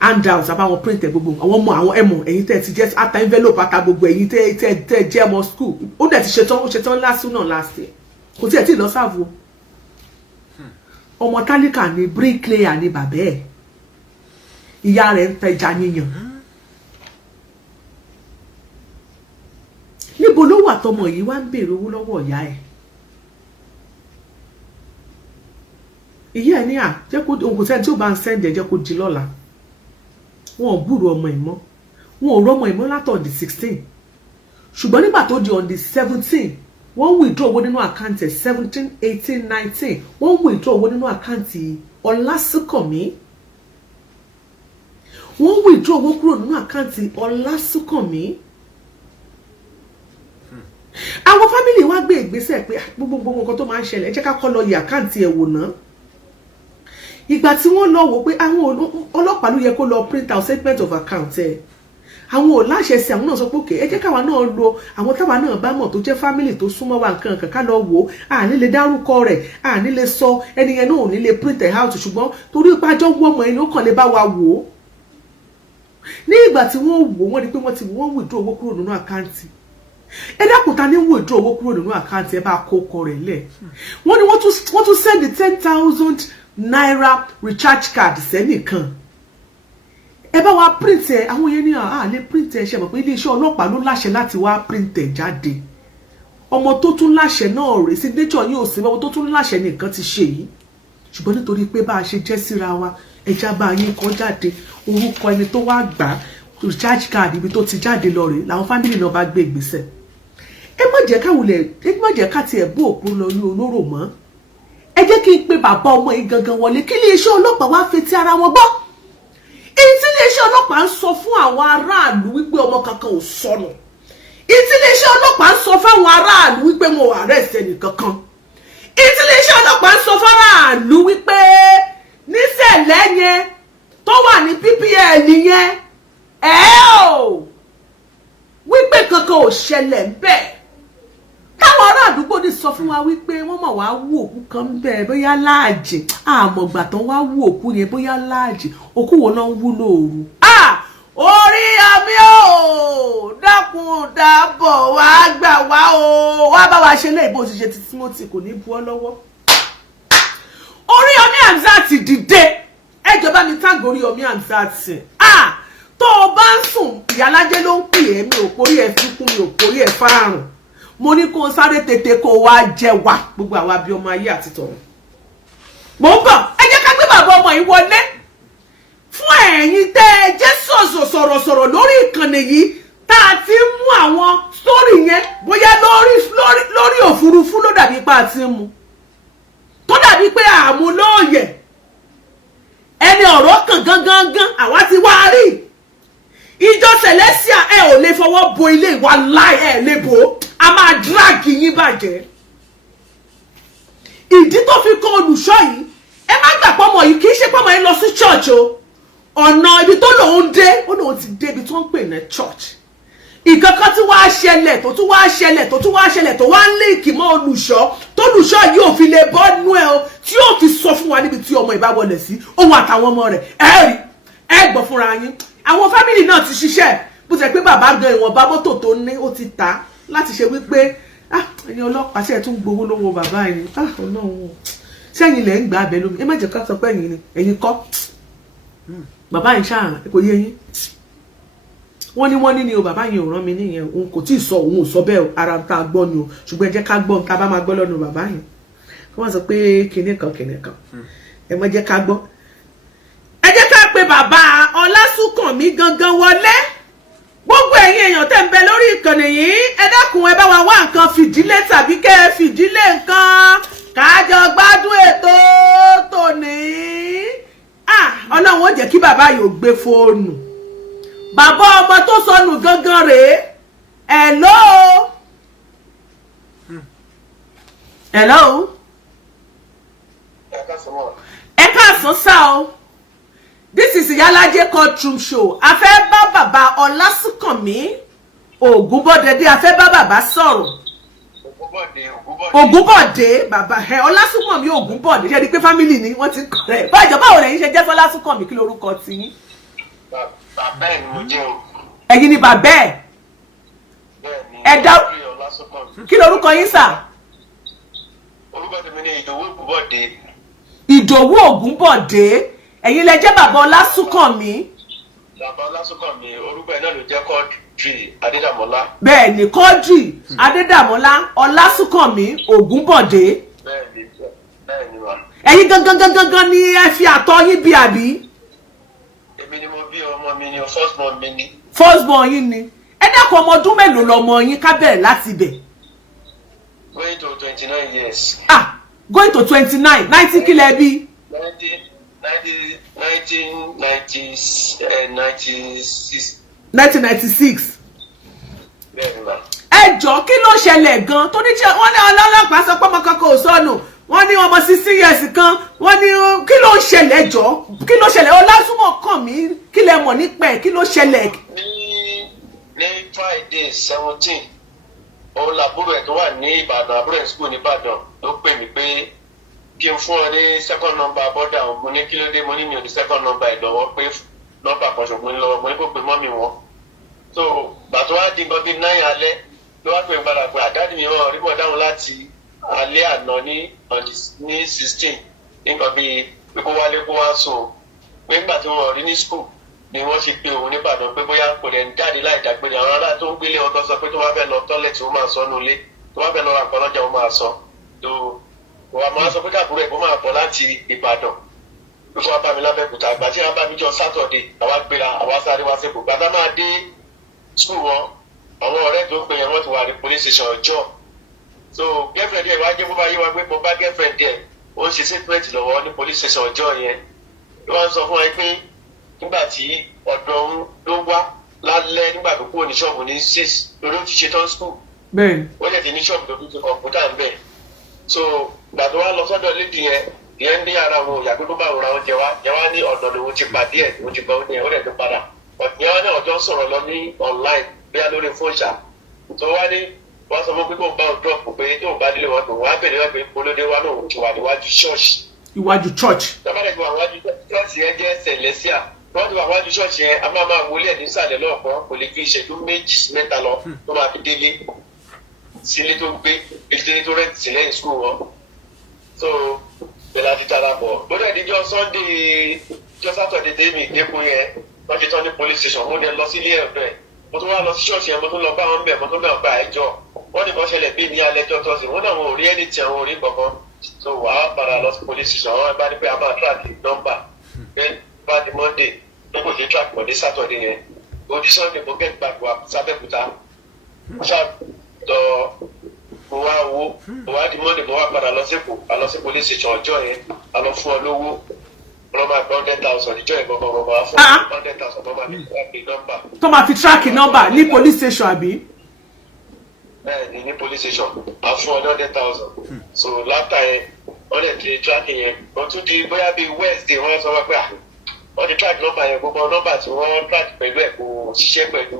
handouts àbáwọn print ẹ gbogbo àwọn ọmọ àwọn ẹmọ ẹ̀yin tẹ́ ti jẹ́ ata envelope ata gbogbo ẹ̀yin tẹ́ jẹ́ ọmọ school ó dẹ̀ ti ṣetán last náà last year kò tí ẹ̀ tí ì lọ sáàbù ọmọ tálíkà ni bricklayer ni bàbá ẹ̀ ìyá rẹ̀ ń tẹja yíyan níbo ló wà tọmọ yìí wá ń béèrè owó lọ́wọ́ ìyá ẹ̀ ìyá ẹ̀ ní jẹ́ kó òun kò sẹ́ni tí ó bá ń sẹ́ndẹ̀ jẹ́ kó di lọ́la wọn ò gbúrò ọmọ ìmọ̀ wọn ò rọ́mọ ìmọ̀ látọ̀ on the 16 ṣùgbọ́n nígbà tó di on the 17 wọ́n withdraw owó nínú àkáǹtì 17 18 19 wọ́n withdraw owó nínú àkáǹtì Ọlásùnkànmí wọ́n withdraw owó kúrò nínú àkáǹtì Ọlásùnkànmí àwọn fámìlì wa gbé ìgbésẹ̀ pé gbogbo nǹkan tó máa ń ṣẹlẹ̀ ẹ jẹ́ ká kọ́ lọ yẹ àkáǹtì ẹ̀ wò náà ìgbà tí wọ́n lọ wò pé àwọn ọlọ́pàá ló yẹ kó lọ print out statement of account ẹ̀ àwọn ò láṣẹ sí àwọn náà sọ pé òkè ẹ jẹ́ káwa náà lo àwọn táwa náà bá mọ̀ tó jẹ́ family tó súnmọ́ wa nǹkan kan ká lọ wò à ní lè dárúkọ rẹ̀ à ní lè sọ ẹni yẹn náà ò ní lè print it out ṣùgbọ́n torí ìpàjọ́ wọ́ ọmọ ẹni ó kàn lè bá wa wò ó ní ìgbà tí wọ́n wò wọ́n rí pé wọ́n withdraw owó kúrò nínú àkáǹtì ẹ dákun ta ní withdraw owó kúrò nínú àkáǹtì ẹ bá kó ọkọ rẹ̀ lẹ̀ wọ́n ní wọ́n tún send 10,000 naira recharge card sẹ́nìkan ẹ bá wa print ẹ àwọn yẹn ní lè print ẹ ṣe mọ̀ pé iléeṣẹ́ ọlọ́pàá ló láṣẹ láti wá print ẹ jáde ọmọ tó tún láṣẹ náà rèé signature yóò sí ọmọ tó tún láṣẹ nìkan ti ṣe yìí ṣùgbọ́n nítorí pé bá a ṣe jẹ́ síra wa ẹja bá yín kan jáde orúkọ ẹni tó wá gbà recharge card ibi tó ti jáde lọ rèé làwọn fámìlì náà bá gbé ìgbésẹ̀ ẹ má jẹ́ ká tiẹ̀ bó òpó lọ ní olóró mọ́ ẹ jẹ́ kí n pe bàbá ọmọ yìí gangan wọlé kí iléeṣẹ́ ọlọ́pàá wá fetí ara wọn gbọ́ èyí tí iléeṣẹ́ ọlọ́pàá ń sọ fún àwọn aráàlú wípé ọmọ kankan ò sọnù èyí tí iléeṣẹ́ ọlọ́pàá ń sọ fáwọn aráàlú wípé wọn ò arrest ẹnì kankan èyí tí iléeṣẹ́ ọlọ́pàá ń sọ fáráàlú wípé níṣẹ̀lẹ̀ yẹn tó wà ní PPL yẹn wípé kankan ò ṣẹlẹ̀ bẹ́ẹ̀ táwọn ará àdúgbò ní sọ fún wa wípé wọ́n mọ̀ wá wú òkú kan bẹ́ẹ̀ bóyá láàjì àmọ̀gbà tán wá wú òkú yẹn bóyá láàjì òkú wo náà ń wú lóòru. orí àmì ò dákun dábọ̀ wá gbà wá o wá bá wa ṣe léyìí bó ti ṣe ti Timothy kò ní bu ọ́ lọ́wọ́. Oríyọmí Hamzat dìde ẹjọba mi tágbó Oríyọmí Hamzat tó o bá ń sùn ìyálájẹ ló ń pè é mi ò pórí ẹ fíkún mi ò pórí ẹ fárùn mo ní kó o sáré tètè kó o wá jẹ wá gbogbo àwa bí ọmọ ayé àti tọ̀run. Mo ń bọ̀ ẹ jẹ́ ká gbé bàbá ọmọ yìí wọlé fún ẹ̀yin tẹ́ ẹ jẹ́ sọ̀rọ̀ lórí ìkànnì yìí tá a ti mú àwọn sórí yẹn bóyá lórí òfurufú ló dàbí pé a ti mú tó dàbí pé àmú lóòyè ẹni ọ̀rọ̀ kan gangan àwa ti wá rí ìjọ Celestia ẹ ò lè fọwọ́ bo ilé ìwà láì ẹ lè bò a máa dráàgì yín bàjẹ́ ìdí tó fi kọ Olùṣọ́ yìí ẹ má gbà pọ́mọ yìí kì í ṣe pọ́mọ yìí lọ sí church o ọ̀nà ibi tó lòun dé ó lòun ti dé ibi tó ń pè ní church ìkankan tí wàá ṣẹlẹ̀ tó tún wàá ṣẹlẹ̀ tó tún wàá ṣẹlẹ̀ tó wàá líǹkì mọ́ Olùṣọ́ tó Olùṣọ́ yìí ò fi lè bọ́ nú ẹ o tí yóò fi sọ fún wa níbi tí ọmọ ìbá wọlé sí òun àtàwọn ọmọ rẹ̀ ẹ rí ẹ gbọ́ fúnra yín àwọn fámìlì náà ti ṣiṣẹ́ bó ṣe pé bàbá gan ìwọ̀nba mọ́tò tó ní ó ti ta láti ṣe wípé ẹni ọlọ́pàá ṣe tún gbowó lọ́wọ́ bàbá yìí Ọlọ́run sẹ́yìn lẹ́ ń gbà abẹ lómi ẹ má jẹ́ ká sọ pé ẹ̀yin ni ẹ̀yin kọ́ bàbá yìí ṣáà kò yé yín wọ́n ní ni o bàbá yìí ò rán mi nìyẹn òun kò tí ì sọ òun ò sọ bẹ́ẹ̀ ara tá a gbọ́ ni o ṣùgbọ́n ẹ jẹ́ ká gbọ́ nǹkan bá máa gbọ́ lọ́nu bàbá yìí kí wọ́n sọ pé kinní kan ẹ má jẹ́ ká gbọ́ ẹ jẹ́ ká pe bàbá Ọlásùnkànmí gangan wọlé gbogbo ẹ̀yin èèyàn tẹ́ ń bẹ lórí ìkànnì yìí ẹ dákun ẹ bá wa wá nǹkan fìdílé tàbí kẹ́ ẹ fìdílé nǹkan kájọ gbádùn ètò tòní Ọlọ́run ó jẹ́ kí bàbá yìí ò gbé fóònù bàbá ọmọ tó sọnù gangan rèé hello ẹ káàsán sá o this is Iyalaje courtroom show a fẹ́ bá bàbá Ọlásùnkànmí Ògúnbọ̀dé a fẹ́ bá bàbá sọ̀rọ̀ Ògúnbọ̀dé bàbá Ọlásùnkànmí Ògúnbọ̀dé ṣe di pé family ni wọ́n ti ń kọ́ rẹ̀ báyìí báwo lẹ́yìn ṣe jẹ́ Ọlásùnkànmí kí lorúkọ ti yín. Bàbá ẹ̀ ni mo jẹ́ o. Ẹ̀yin ni bàbá ẹ̀. Ẹ dá kí lorúkọ yín sà. Orúkọ tèmi ni Ìdòwú Ògúnbọ̀dé. Ìdòwú Ògúnbọ̀dé ẹ̀yin lẹ jẹ́ bàbá Ọlásùnkànmí. Bàbá Ọlásùnkànmí orúkọ ẹ̀ náà ló jẹ́ Quadri Adédàmọ́lá. Bẹ́ẹ̀ ni Quadri Adédàmọ́lá Ọlásùnkànmí Ògúnbọ̀dé. Bẹ́ẹ̀ni wà. Ẹ̀yin gangan ni ẹ fi àtọ̀ yín bí àbí. Èmi ni mo bí ọmọ mi ni first born mi ni. First born yín ni. Ẹ dákun ọmọ ọdún mélòó lọmọ yín ká bẹ̀rẹ̀ láti bẹ̀. Going to 29 years. Going to 29 90 kílẹ̀ bí. 1996. Bẹ́ẹ̀ni ma. Ẹ jọ̀ọ́ kí ló ṣẹlẹ̀ gan tó ní tí wọ́n ní ọlọ́pàá sọ pé ọmọ kankan ò sọnù wọ́n ní ọmọ 16 years kan wọ́n ní kí ló ṣẹlẹ̀ jọ̀ọ́ kí ló ṣẹlẹ̀ Ọlásùnkànmí kí lẹ mọ̀ nípa ẹ̀ kí ló ṣẹlẹ̀. ní Friday 17 òun làbúrò ẹ̀ tó wà ní Ìbàdàn àbúrò ẹ̀ school ní Ìbàdàn ló pè mí pé kí n fún ọ ní second number bọ́dà mo ní kí ló dé mo ní mi ò ní second number ẹ̀ lọ́wọ́ pé nọ́mbà kan ṣògbọ́n ní lọ́wọ́ mo ní kó pe mọ́mì wọn. so gbàtọ́ wá di nǹkan bíi 9 alẹ́ ló wá pè mí padà pé àdáàdì mi wọn rí bọ̀ dáhùn láti alẹ́ àná ní 16 nǹkan bíi pé kó wálé kó wá sùn pé nígbà tí wọn rí ní school ni wọ́n ti pe òun nìbàdàn pé bóyá kò lè ń jáde láì dágbére àwọn ará tó ń gbélé wọn tó sọ pé tó bá fẹ́ lọ tọ́lẹ̀tì ó máa sọ nulẹ̀ tó bá fẹ́ lọ ra nǹkan lọ́jà ó máa sọ tó wà máa sọ pé káàbúrò ẹ̀ kó máa bọ̀ láti Ìbàdàn ló fún wa bá mi lábẹ́kúta àgbà tí wọ́n bá mi jọ Sátọ̀dé àwa gbéra àwa sáré wá sí ibùgbà tá máa dé school wọn àwọn ọ̀rẹ́ tó ń pè yẹn wọ́n ti wà ní police station ọjọ́ so girlfriend ẹ̀ wá jẹ́ bó bá yé wa pé mo bá girlfriend ẹ̀ ó ń ṣe statement lọ́wọ́ ní police station ọjọ́ yẹn ló wá ń sọ fún wa pé nígbà tí ọ̀dọ̀ òun ló wá lálẹ́ nígbà tó kúrò ní ṣọ́ọ̀bù ní 6 lórí ó ti ṣe tán school ó jẹ́ ti ní ṣọ́ọ̀bù tó ti kọ̀ǹpútà ń bẹ̀ so ìgbà tó wá lọ sọ́dọ̀ lédi yẹn ní ara wọn ìyá tó bá wọn ra oúnjẹ wá ní ọ̀dọ̀ lòun ti pàdé ẹ̀ lòun ti gba oúnjẹ ó dẹ̀ tó padà ọ̀dọ̀ wọn náà ọjọ́ sọ̀rọ̀ lọ ní online bóyá lórí fóònù tó wá ní wọ́n sọ fún pé kó bá òun dọ̀pù pé tó bá délé wọn tó wọ́n á bèrè wọn pé polódé wa náà ti wà níwájú ṣọ́ọ̀ṣì. Iwájú church. tọ́mọdé ti wà níwájú ṣọ́ọ̀ṣì yẹn jẹ́ Celestia wọ́n ti wà níwájú ṣọ́ọ̀ṣì yẹn a máa wọlé ẹ̀ nísàlẹ̀ lọ́ọ̀kan kò lè fi ìṣẹ́jú 2-3 lọ tó máa fi délé sílé tó gbé ilé tó rẹ̀ sílẹ̀ ní skul wọn. so bẹ́ẹ̀ láti darapọ̀ lórí ẹ̀díjọ́ Sunday jọ́ Saturday dé mi dẹ́kun yẹn wọ́n ti tán ní police station mo dẹ̀ lọ sílé ẹ̀dọ́ ẹ̀ mo tún wá lọ sí ṣọ́ọ̀ṣì yẹn mo tún lọ bá wọn bẹ̀ mo tún náà gba ẹjọ́ wọ́n ní kàn ṣẹlẹ̀ bí ní alẹ́ jọ́ tọ́sí wọ́n náà wọn ò rí ẹni tí àwọn ò rí kankan so wàá padà lọ sí police station àwọn ẹgbẹ́ ni pé a máa track number pé bá di Monday pé kò ṣe track Monday Saturday yẹn odi Sunday mo get back wa sábẹ́kúta ṣáà lọ mo wá owó mo wá di Monday mo wá padà lọ sí Èkó a lọ sí police station ọjọ́ yẹn a lọ fún ọ lówó wọ́n máa gbọ́ 100,000 ìjọ yẹn gbọ́gbọ́ wọ́n máa fún 100,000 wọ́n máa fi track number. tó máa fi track number ní police station àbí. Ní police station a fún ọ 100,000 so láta yẹn wọ́n lè di track yẹn wọ́n tún di bóyá bíi Wednesday wọ́n sọ wọ́n pé wọ́n di track number yẹn gbogbo number tí wọ́n track pẹ̀lú ẹ̀ kò ṣiṣẹ́ pẹ̀lú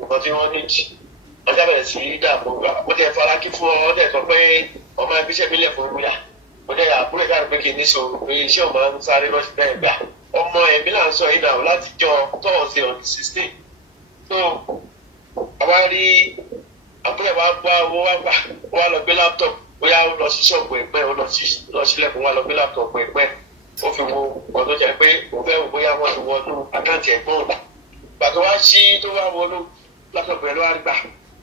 nǹkan tí wọ́n need wọ́n sábẹ̀ sí dààmú wọ́n tẹ̀ farakí fún ọ wọ́n tẹ̀ sọ pé ọmọ ẹgbẹ́sẹ̀ mílẹ̀ fún mi mo dẹ́ àbúrò ìdáhùn pé kì í ní so pé iṣẹ́ ò máa ń sáré lọ́sí bẹ́ẹ̀ gbà ọmọ ẹ̀mí là ń sọ yìí náà láti jọ Thursday on the 16th so àwa rí àbúrò wa gbá owó wa gbà wá lọ gbé laptop bóyá ó lọ sí ṣọ́ọ̀bù ẹ̀gbẹ́ ó lọ sílẹ̀kùn wá lọ gbé laptop ẹ̀gbẹ́ ó fi wo ọ̀dọ́ tó jẹ́ pé òun fẹ́ wò bóyá wọ́n ti wọnú àkáǹtì ẹ̀gbọ́n òun gbàtọ́ wá sí tó wá wọnú laptop ẹ̀ ló wá gbà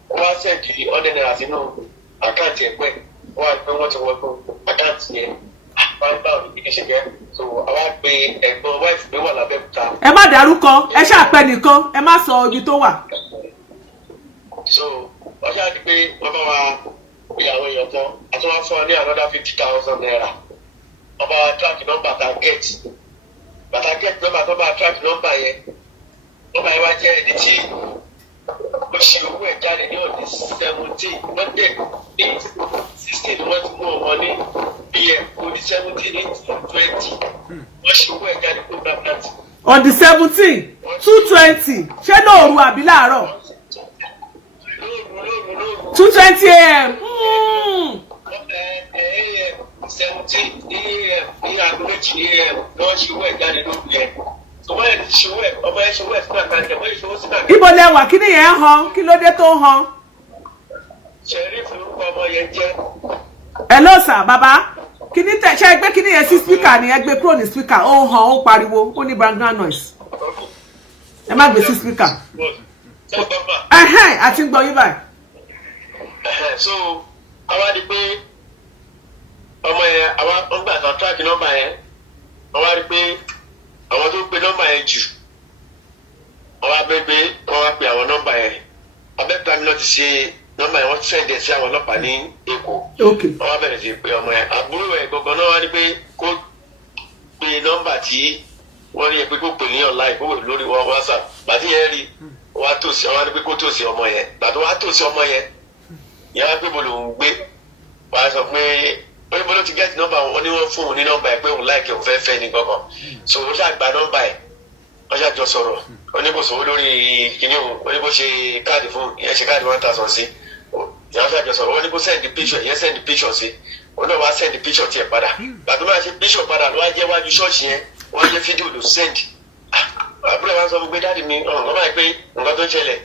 ó wá sẹ́ẹ̀dì $100 sínú àkáǹtì ẹ̀gbẹ́ ó wá pé wọ́n ti wọnú àkáǹtì yẹn báwo ni kí n ṣe jẹ́ so àwa pe ẹ̀gbọ́n wáìfù mi wà lábẹ́òkúta. ẹ má dárúkọ ẹ ṣàpẹ nìkan ẹ má sọ ibi tó wà. so wọ́n ṣáà di pé wọ́n bá wa ìyàwó èèyàn tán àti wọ́n fún ọ ní another 50,000 naira wọ́n bá wa track number bàtà get number tó bá track number yẹn wọ́n bá yẹn wá jẹ́ ẹni tí ó ṣe owó ẹ̀ jáde ní ọ̀dẹ 17 wọ́n dẹ̀ ní 16 wọ́n ti mú ọmọ ní pm orí 17 20 wọ́n ṣe owó ẹ̀ jáde program náà. on the 17 2:20 ṣé lóòru àbí láàárọ̀. 2:20 a.m. 17 a.m. ní aago méjì a.m. wọ́n ṣe owó ẹ̀ jáde lórí ẹ̀ ọmọ ẹ̀ ṣe owó ẹ̀ ọmọ ẹ̀ ṣe owó ẹ̀ sínú àkáǹtì ọmọ ẹ̀ ṣe owó sínú àkáǹtì. ibo lẹ wà kí nìyẹn hàn kí ló dé tó hàn. ṣẹ̀rí forúkọ ọmọ yẹn jẹ́. hello sir baba kíní tẹ ṣe ẹgbẹ́ kíní yẹn sí speaker ni ẹgbẹ́ kúrò ní speaker ó hàn ó pariwo ó ní background noise ẹ má gbé sí speaker. àti ń gbọ́ yín báyìí. so àwa di pé ọmọ yẹn àwa ń gbà kan track number yẹn àwa di pé àwọn tó gbé nọ́mbà yẹn jù àwa bẹ́gbẹ́ wọ́n wá pe àwọn nọ́mbà yẹn abẹ́gbẹ́ mi náà ti ṣe nọ́mbà yẹn wọ́n sẹ́ndẹ̀ sí àwọn ọlọ́pàá ní Èkó wọ́n wá bẹ̀rẹ̀ sí pé ọmọ yẹn àbúrò ẹ̀ gbọ̀ngàn náà wá ní pé kó pe nọ́mbà tí wọ́n rí ẹ pé kó pè ní online kó wò lórí WhatsApp bàtí yẹn rí wọ́n á tòsí wọ́n á ní pé kó tòsí ọmọ yẹn bàtí wọ́n á tòsí ọmọ yẹn yẹn wá pé mo lòún gbé wọ́n á sọ pé wọ́n ní bọ́lá ti gẹ́tì nọ́mbà wọn ní wọ́n fún òun ní nọ́mbà ẹ̀ pé òun láìkẹ́ òun fẹ́ fẹ́ ní gbọ̀ngàn so ó ṣàgbà nọ́mbà ẹ̀ wọ́n ṣàjọ sọ̀rọ̀ oníbòsòwò lórí kìnìún òun oníbò ṣe káàdì fún ìyẹn ṣe káàdì 1,000 sí ìyẹn ṣàjọ sọ̀rọ̀ oníbò sẹ́ndì píṣọ̀ ìyẹn sẹ́ndì píṣọ̀ sí òun náà wá sẹ́ndì píṣọ̀ tiẹ̀ padà gbàtú máa ṣe píṣọ̀ padà ló wá jẹ́ wájú ṣọ́ọ̀ṣì yẹn wọ́n jẹ́ fídíò ló sẹ́ndì àbúrò wa sọ pé dáàdì mi wọ́n máa pé nǹkan tó ń ṣẹlẹ̀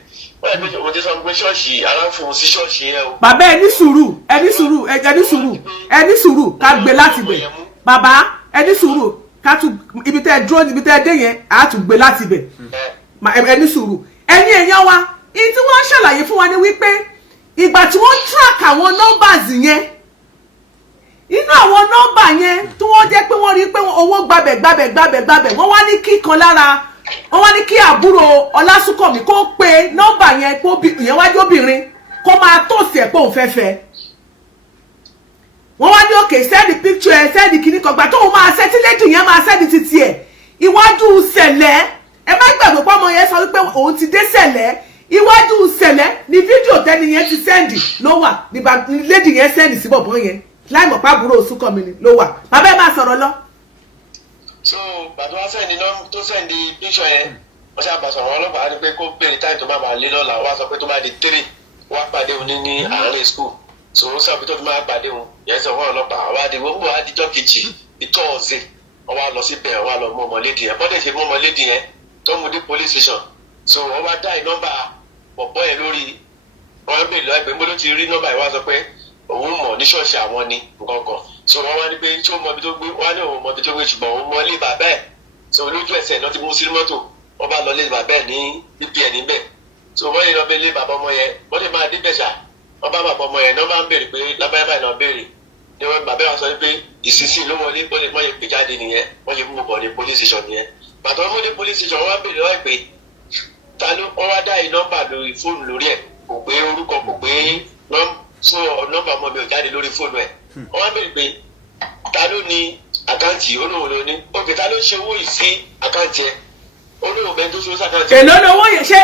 wọ́n yẹ pé òun ti sọ pé ṣọ́ọ̀ṣì aláǹfọ̀ọ́ sí ṣọ́ọ̀ṣì yẹn o. bàbá ẹ ní sùúrù ẹ ní sùúrù ẹ ní sùúrù ká gbé láti bẹ̀ bàbá ẹ ní sùúrù ká tún ibi tẹ́ ẹ dúró ibi tẹ́ ẹ dé yẹn á tún gbé láti bẹ̀ ẹ ní sùúrù ẹ̀yin èèyàn wa èyí tí wọ́n ń ṣàlàyé fún wa ni wípé ìgbà tí wọ́n track àwọn numbers yẹn inú àwọn nọ́mbà yẹn tí wọ́n jẹ́ pé wọ́n rí pé owó gbabẹ̀ wọ́n wá ní kí kan lára wọ́n wá ní kí àbúrò Ọlásùnkànmí kó pe nọ́mbà yẹn kó ìyẹn wájú obìnrin kó máa tòsí ẹ̀ pé òun fẹ́ fẹ́ wọ́n wá ní òkè sẹ́ẹ̀dì picture ẹ̀ sẹ́ẹ̀dì kìíní kan gbà tóun máa sẹ́ẹ̀tì lẹ́dì yẹn máa sẹ́ẹ̀dì títí ẹ̀ iwájú sẹ̀lẹ̀ ẹ má gbàgbé pé ọmọ yẹn sọ wípé òun ti dé sẹ̀lẹ̀ iwájú sẹ̀lẹ̀ ni fídíò tẹ́ni yẹn ti sẹ́ẹ̀dì ló wà ní lẹ́dì yẹn sẹ́ẹ̀dì sí bọ̀bọ̀ yẹn láì mọ̀ pàbúrò Ọlásùnkànmí ni ló wà bàbá ẹ máa sọ̀rọ̀ lọ. so gbàtọ́ wá sẹ́ndì tó sẹ́ndì píṣọ̀ yẹn wọ́n ṣe àbàṣọ àwọn ọlọ́pàá ní pé kó béèrè táyì tó máa bàa lé lọ́la wá sọ pé tó máa di 3 wá pàdé òun ní àárín school so ó sọ pé tó fi máa pàdé òun yẹn sọ fún ọlọ́pàá wá di wọ́n wá dijọ́ kejì ìtọ́ọ̀sì wọ́n wá lọ síbẹ̀ wọ́n wá lọ mú ọmọlédì yẹn bọ́dẹ̀ ṣe mú ọmọlédì yẹn tó mú dé police station so wọ́n wá dá nọ́mbà pọ̀pọ́ yẹn lórí wọ́n béèrè lọ́wọ́ pé mo ló ti rí nọ́mbà yẹn wá sọ pé òun mọ̀ ní ṣọ́ọ̀ṣì àwọn ni nǹkan so wọ́n wá ní pé tí ó mọ ibi tó gbé wọ́n á ní òun mọ ibi tó gbé ṣùgbọ́n òun mọ ilé bàbá ẹ̀ so lójú ẹsẹ̀ náà ti mú sí mọ́tò wọ́n bá lọ ilé bàbá ẹ̀ ní ppn níbẹ̀ so wọ́n yìí lọ bẹ ilé bàbá ọmọ yẹn wọ́n lè máa débẹ̀ ṣá wọ́n bá bàbá ọmọ yẹn náà máa ń béèrè pé lábáyá báyìí náà béèrè ni wọ́n bàbá wa sọ pé ìsinsìn ló wọlé ó lè mọ ìpè jáde nìyẹn wọ́n ṣe mú bọ̀ ní police station nìyẹn bàtà wọn mú ní police station wọ́n bèrè lọ́wọ́ pé ta ló wọ́n wá dá yìí nọ́mbà lórí fóònù lórí ẹ̀ kò pé orúkọ kò pé nọ́mbà ọmọ mi ò jáde lórí fóònù ẹ̀ wọ́n wá bèrè pé ta ló ní àkáǹtì olówó ló ní òkè ta ló ṣe owó yìí sí àkáǹtì ẹ̀ olówó bẹ́ẹ̀ tó ṣe owó sí àkáǹtì ẹ̀. èló lówó yẹn ṣe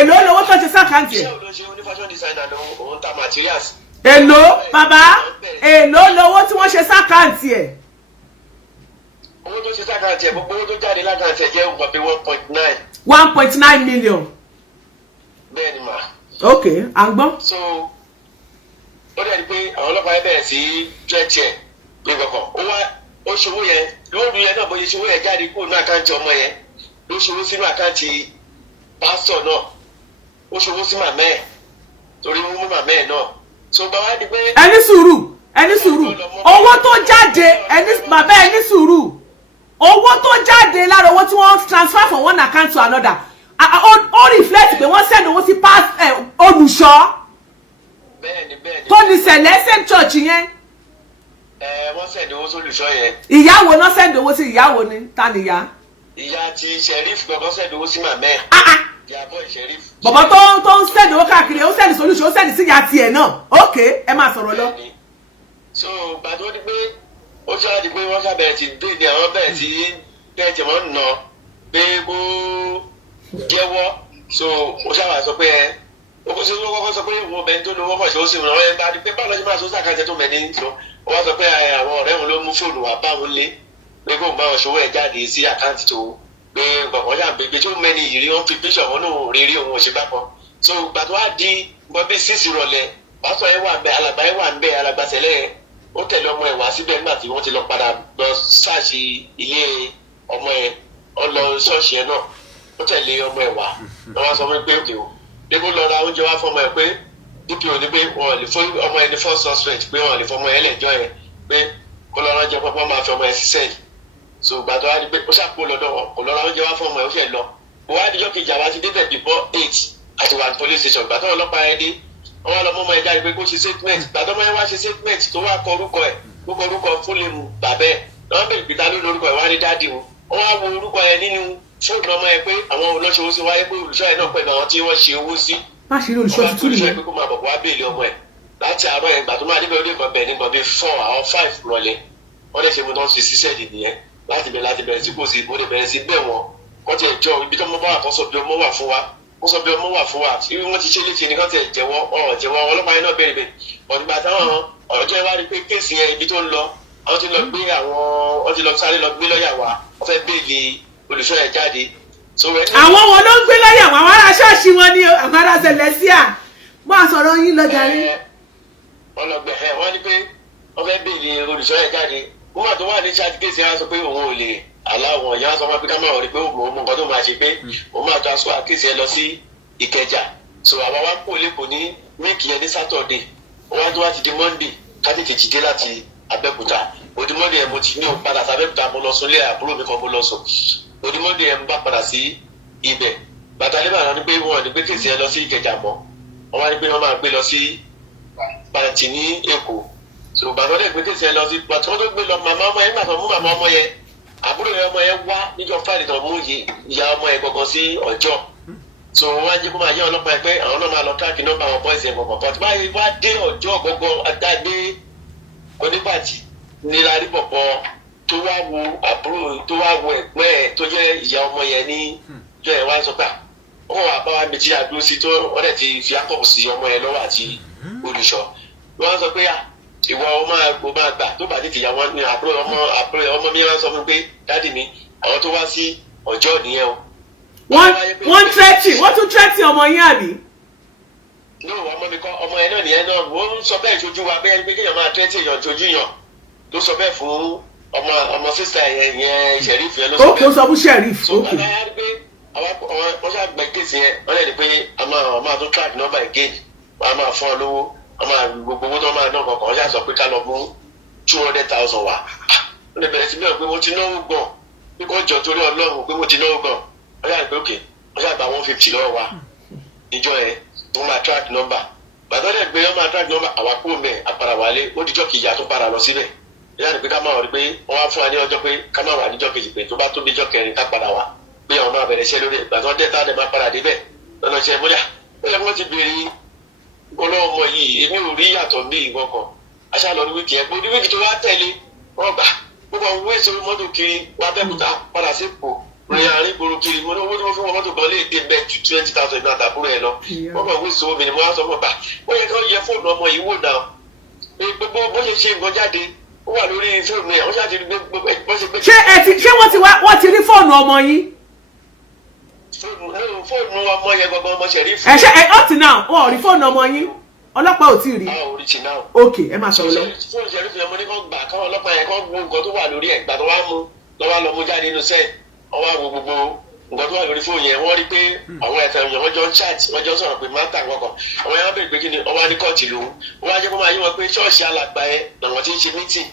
èló lówó tó ṣe sí àkáǹtì ẹ̀. iṣẹ́ òun ló ṣe oní fashion designer ló òun ta materials. èló bàbá èló lówó tí wọ́n ṣe sí àkáǹtì ẹ̀. owó tó ṣe sí àkáǹtì ẹ̀ gbogbo owó tó jáde lákáǹtì ẹ̀ jẹ́ nǹkan bí 1.9. 1.9 million. bẹ́ẹ̀ ni mà. ok à ń gbọ́. so ó dẹ̀ di pé àwọn ọlọ́pàá yẹn bẹ̀rẹ̀ sí jẹ́ẹ̀tì ẹ̀ ní kankan ó ṣòwò yẹn lóòrùn yẹn náà bóyá ṣòwò yẹn jáde kúrò ní àkáǹtì ọmọ yẹn ló ṣòwò sínú àkáǹtì pásítọ̀ náà ó ṣòwò sí màmá ẹ̀ torí mú màmá ẹ̀ náà so bá wá di pé. ẹni sùúrù owó tó jáde bàbá ẹni sùúrù owó tó jáde lára owó tí wọ́n transfer from one account to another ó reflect pé wọ́n send owó sí Olùṣọ́ tó ní Celestial Church yẹn. wọ́n send owó sí Olùṣọ́ yẹn. ìyàwó náà send owó sí ìyàwó ni ta ni ìyá. ìyá ti Sheriff gbọ́dọ̀ send owó sí màmá ẹ̀. ìyá bọ́ Sheriff. bọ̀bọ̀ tó ń send owó káàkiri ó send sí Olùṣọ́ ó send sí ìyá tiẹ̀ náà ok ẹ máa sọ̀rọ̀ lọ. so gbàdúrà di pé ó ṣáà di pé wọ́n ṣàbẹ̀rẹ̀ sí déédéé àwọn bẹ̀rẹ̀ sí bẹ́ẹ̀ tí wọ́n ń nà pé kó jẹ́wọ́ so ó ṣàwà sọ pé ó kọ́kọ́ sọ pé ìwọ̀n ọbẹ̀ tó lówó kọ̀ ṣe ó sì ràn ẹ́ bá di pé báwo ló ṣe máa sọ sàkájẹ tó mẹ́ni sọ ó wá sọ pé àwọn ọ̀rẹ́ wọn ló mú fóònù wá bá wọn lé pé kó bá wọn ṣòwò ẹ̀ jáde sí àkáǹtì tó pé kọ̀ọ̀kan ṣàǹpé tó mẹ́ni ìrírí wọn fi píṣọ̀ wọn náà rírí òun òṣèpá kan so gbà tó wá di bọ́ bí sísì rọlẹ̀ pásítọ̀ ẹ̀ wà ń bẹ alàgbà ẹ̀ wà ń bẹ alàgbà sẹ́lẹ̀ ó tẹ̀lé ọmọ ẹ̀ wá síbẹ̀ nígbà tí wọ́n ti lọ padà lọ sáàṣì ilé ọmọ ẹ̀ ọ lọ ṣọ́ọ̀ṣì ẹ̀ náà ó tẹ̀lé ọmọ ẹ̀ wá wọ́n wá sọ fún mi pé òkè o débò lọ ra oúnjẹ wá fọmọ ẹ̀ pé dpo ní pé wọ́n lè fún ọmọ ẹ̀ ní first suspect pé wọ́n lè fọmọ ẹ̀ lẹ́jọ́ ẹ̀ pé kó lọ ra oúnjẹ pọ́pọ́ máa fi ọmọ ẹ̀ ṣiṣẹ́ yìí so gbàtọ́ wá di pé ó ṣàpò lọ́dọ̀ wọn kò lọ ra oúnjẹ wá fọmọ ẹ̀ ó ṣẹ̀ lọ kó wá dijọ́ kejì àwa ti débẹ̀ before 8 àti wà ní police station gbàtọ́ ọlọ́pàá ẹ̀ dé wọ́n wá lọ mọ́ ọmọ ẹ̀ jáde pé kó ṣe statement gbàtọ́ ọmọ ẹ̀ wá ṣe statement tó wá kọ orúkọ ẹ̀ gbogbo orúkọ fúnlẹ̀mù bàbẹ́ lọ́wọ́ bẹ̀rẹ̀ pìtà ló lórúkọ ẹ̀ wá ní dáàdì wọn wọ́n wá wo orúkọ ẹ̀ nínú fóònù ọmọ ẹ̀ pé àwọn olóṣòwò sí wáyé pé Olùṣọ́ ẹ̀ náà pẹ̀lú àwọn tí wọ́n ṣe owó sí. má ṣe rí Olùṣọ́ tuntun nìyẹn. wọ́n bá tó ṣe pé kó máa bọ̀ wá béèlì ọmọ ẹ̀ láti àárọ̀ ẹ̀ gbà tó máa débẹ̀ ó lè kàn bẹ̀ nígbà bíi 4 or 5 rọlẹ̀ wọ́n lè ṣe mú tán ṣe ṣiṣẹ́ dì nìyẹn láti bẹ̀rẹ̀ sí kò sí mo lè bẹ̀rẹ̀ sí bẹ̀ wọ́n kọ́ tiẹ̀ jọ ibi tó mọ́ bá wà kó sọ bí ọmọ wà fún wa kó sọ bí ọmọ wà fún wa ibi wọ́n ti ṣe léṣe ní kán tiẹ̀ jẹ́wọ́ jẹ́wọ́ ọlọ́pàá yẹn náà bẹ̀rẹ̀ bẹ̀ ọ̀dùgbà táwọn ọjọ́ ìwá rí pé kéèsì yẹn ibi tó ń lọ àwọn ti lọ gbé wọ́n ti lọ sáré lọ gbé lọ́ọ̀yà wa wọ́n fẹ́ béèlì Olùṣọ́ yẹn jáde. àwọn wọn ló ń gbé lọ́ọ̀yà wọn àwọn ará ṣọ́ọ̀ṣì wọn ni àwọn ará Celestial mọ́ àsọ̀rọ̀ yín lọ jàre. wọ́n lọ gbẹ̀ wọ́n ní pé wọ́n fẹ́ béèlì Olùṣọ́ yẹn jáde wọ́n máa tó wà ní ṣáàtì kéèsì yẹn wá sọ pé òun ò lè aláwọ̀ yẹn wá sọ fún pé ká máa rí pé òun mọ nǹkan tó máa ṣe pé òun máa transfer kéèsì yẹn lọ sí Ìkẹjà so àwa wá kó lẹ́kọ̀ọ́ ní wíìkì yẹn ní Saturday wọ́n wá tó wá ti di Monday ká tètè jí dé láti Abẹ́òkúta odimọ́dé ẹ̀ mo ti ní òpadà sábẹ́òkúta mo lọ sùn lé àbúrò mi kan mo lọ sùn odimọ́dé ẹ̀ ń bá padà sí ibẹ̀ bàtà lébà náà ni pé wọ́n ní gbé kéèsì yẹn lọ sí Ìkẹjà mọ́ wọ́n wá ní pé wọ́n máa gbé lọ sí pàǹtì ní Èkó so bàtà lè gbé kéèsì yẹn lọ sí pàǹtì wọ́n tó gbé lọ màmá ọmọ yẹn nígbà tó mú màmá ọmọ yẹn àbúrò yẹn ọmọ yẹn wá níjọ́ Friday tó mú ìyá ọmọ yẹn gangan sí ọjọ́ so wọ́n á jẹ́ kó máa yẹ ọlọ́pàá yẹn pé àwọn náà máa lọ káàkiri nọ́mbà àwọn bọ́ọ̀sì yẹn gbọ̀ngàn pàtó báyìí wá dé ọjọ́ gbogbo àdágbé onípàtì nílá rí pọ̀pọ̀ tó wá wo àbúrò tó wá wo ẹ̀gbọ́n ẹ̀ tó jẹ́ ìyá ọmọ yẹn ní ìjọ yẹn wá sọ pé wọ́n wà bá wa méjì àdúró sí tó wọ́n dẹ̀ ti fi akọ̀kọ̀ sí ọmọ yẹn lọ́wọ́ àti Olùṣọ́ wọ́n sọ pé ìwọ ọmọ gbà tó bá tètè yà wọ́n ní àbúrò ọmọ mi wá sọ fún pé dáàdì mi àwọn tó wá sí ọjọ́ nìyẹn o. wọ́n tún tẹ́tì ọmọ yín àbí. no ọmọ mi kọ́ ọmọ yẹn náà nìyẹn náà wọ́n sọ bẹ́ẹ̀ tójú wa bẹ́ẹ̀ pé kéèyàn máa tẹ́tì èèyàn tójú yàn ló sọ bẹ́ẹ̀ fún ọmọ sísá yẹn Sheriff yẹn ló sọ bẹ́ẹ̀. ó sọ fún Sheriff so bàbá yà rí pé wọ́n ṣàgbẹ́ kéèsì yẹn wọ́n lè ní pé a máa tún track number again wọ́n á máa fún ọ lówó wọ́n máa gbogbo owó tó máa ná kankan wọ́n ṣàṣọ pé ká lọ mú 200,000 wá wọ́n lè bẹ̀rẹ̀ sí bẹ́ẹ̀ pé mo ti náwó gbọ̀n bí kò jọ torí Ọlọ́run pé mo ti náwó gbọ̀n wọ́n ṣàgbẹ́ òkè wọ́n ṣàgbà 150 lọ́wọ́ wa ìjọ yẹn wọ́n máa track number bàtọ́ dẹ̀ gbé ọmọ àtàgbé ọmọ àwákú mẹ́ àpàràwálé ó dijọ́ kejì àtún para lọ síbẹ̀ yíyá ni pé ká máa rí pé wọ́n wá fún wa ní ọjọ́ pé ká máa wà níjọ́ kejì pé tó bá tó níjọ́ kẹrin ká padà wá pé àwọn máa bẹ̀rẹ̀ iṣẹ́ lórí bàtọ́ dẹ̀ tá a dẹ̀ máa padà débẹ̀ lọ́nà iṣẹ́ bóyá bóyá wọ́n ti béèrè ọlọ́wọ́ ọmọ yìí èmi ò rí yàtọ̀ ní ìwọ̀n kan aṣá lọ ní wíìkì ẹ̀ pé ní wíìkì tó wá tẹ̀lé wọ́n gbà gbogbo àwọn wíìsì orí mọ́tò kiri wá bẹ́kúta padà sí ipò rìn àárín gbòòrò kiri mo ní owó tí wọ́n fún wọn mọ́tò gan lè dé bẹ́ẹ̀ ju 20,000 náà tàbúrò ẹ̀ lọ wọ́n kàn wíìsì owó mi ni mo wá sọ fún ọgbà ó yẹ kí wọ́n yẹ fóònù ọmọ yìí wò náà gbogbo bó ṣe ṣe nǹkan jáde ó wà lórí fóònù ẹ̀ wọ́n ṣáàtì gbogbo bó ṣe gbé. ṣé wọ́n ti rí fóònù ọmọ yín. fóònù ọmọ yẹn gbogbo ọmọ ṣe rí fóònù. ẹ ṣe ẹ up to now wọn ò rí fóònù ọmọ yín ọlọ́pàá ò tí ì rí. ok ẹ máa sọ̀rọ̀ lọ. fóònù ṣe rí fún ọmọ ní kàn gbà káwọn ọlọ́pàá yẹn kàn gbọ́ nǹkan tó wà lórí ẹ̀ gbà tó wá mú lọ́wọ́ lọ mú jáde nínú sẹ́ẹ̀ ọwọ́ àwọn gbogbo nǹkan tó wà lórí fóònù yẹn wọ́n rí pé àwọn ẹ̀sẹ̀ èèyàn wọ́n jọ ń chat wọ́n jọ ń sọ̀rọ̀ pé máa ń tà kọ̀ọ̀kan àwọn yẹn wọ́n bèrè pé kí ni ọwọ́ ní kọ́ọ̀tì lòun wọ́n wá jẹ́ kó máa yí wọn pé ṣọ́ọ̀ṣì alàgbà yẹn làwọn ti ń ṣe mítìn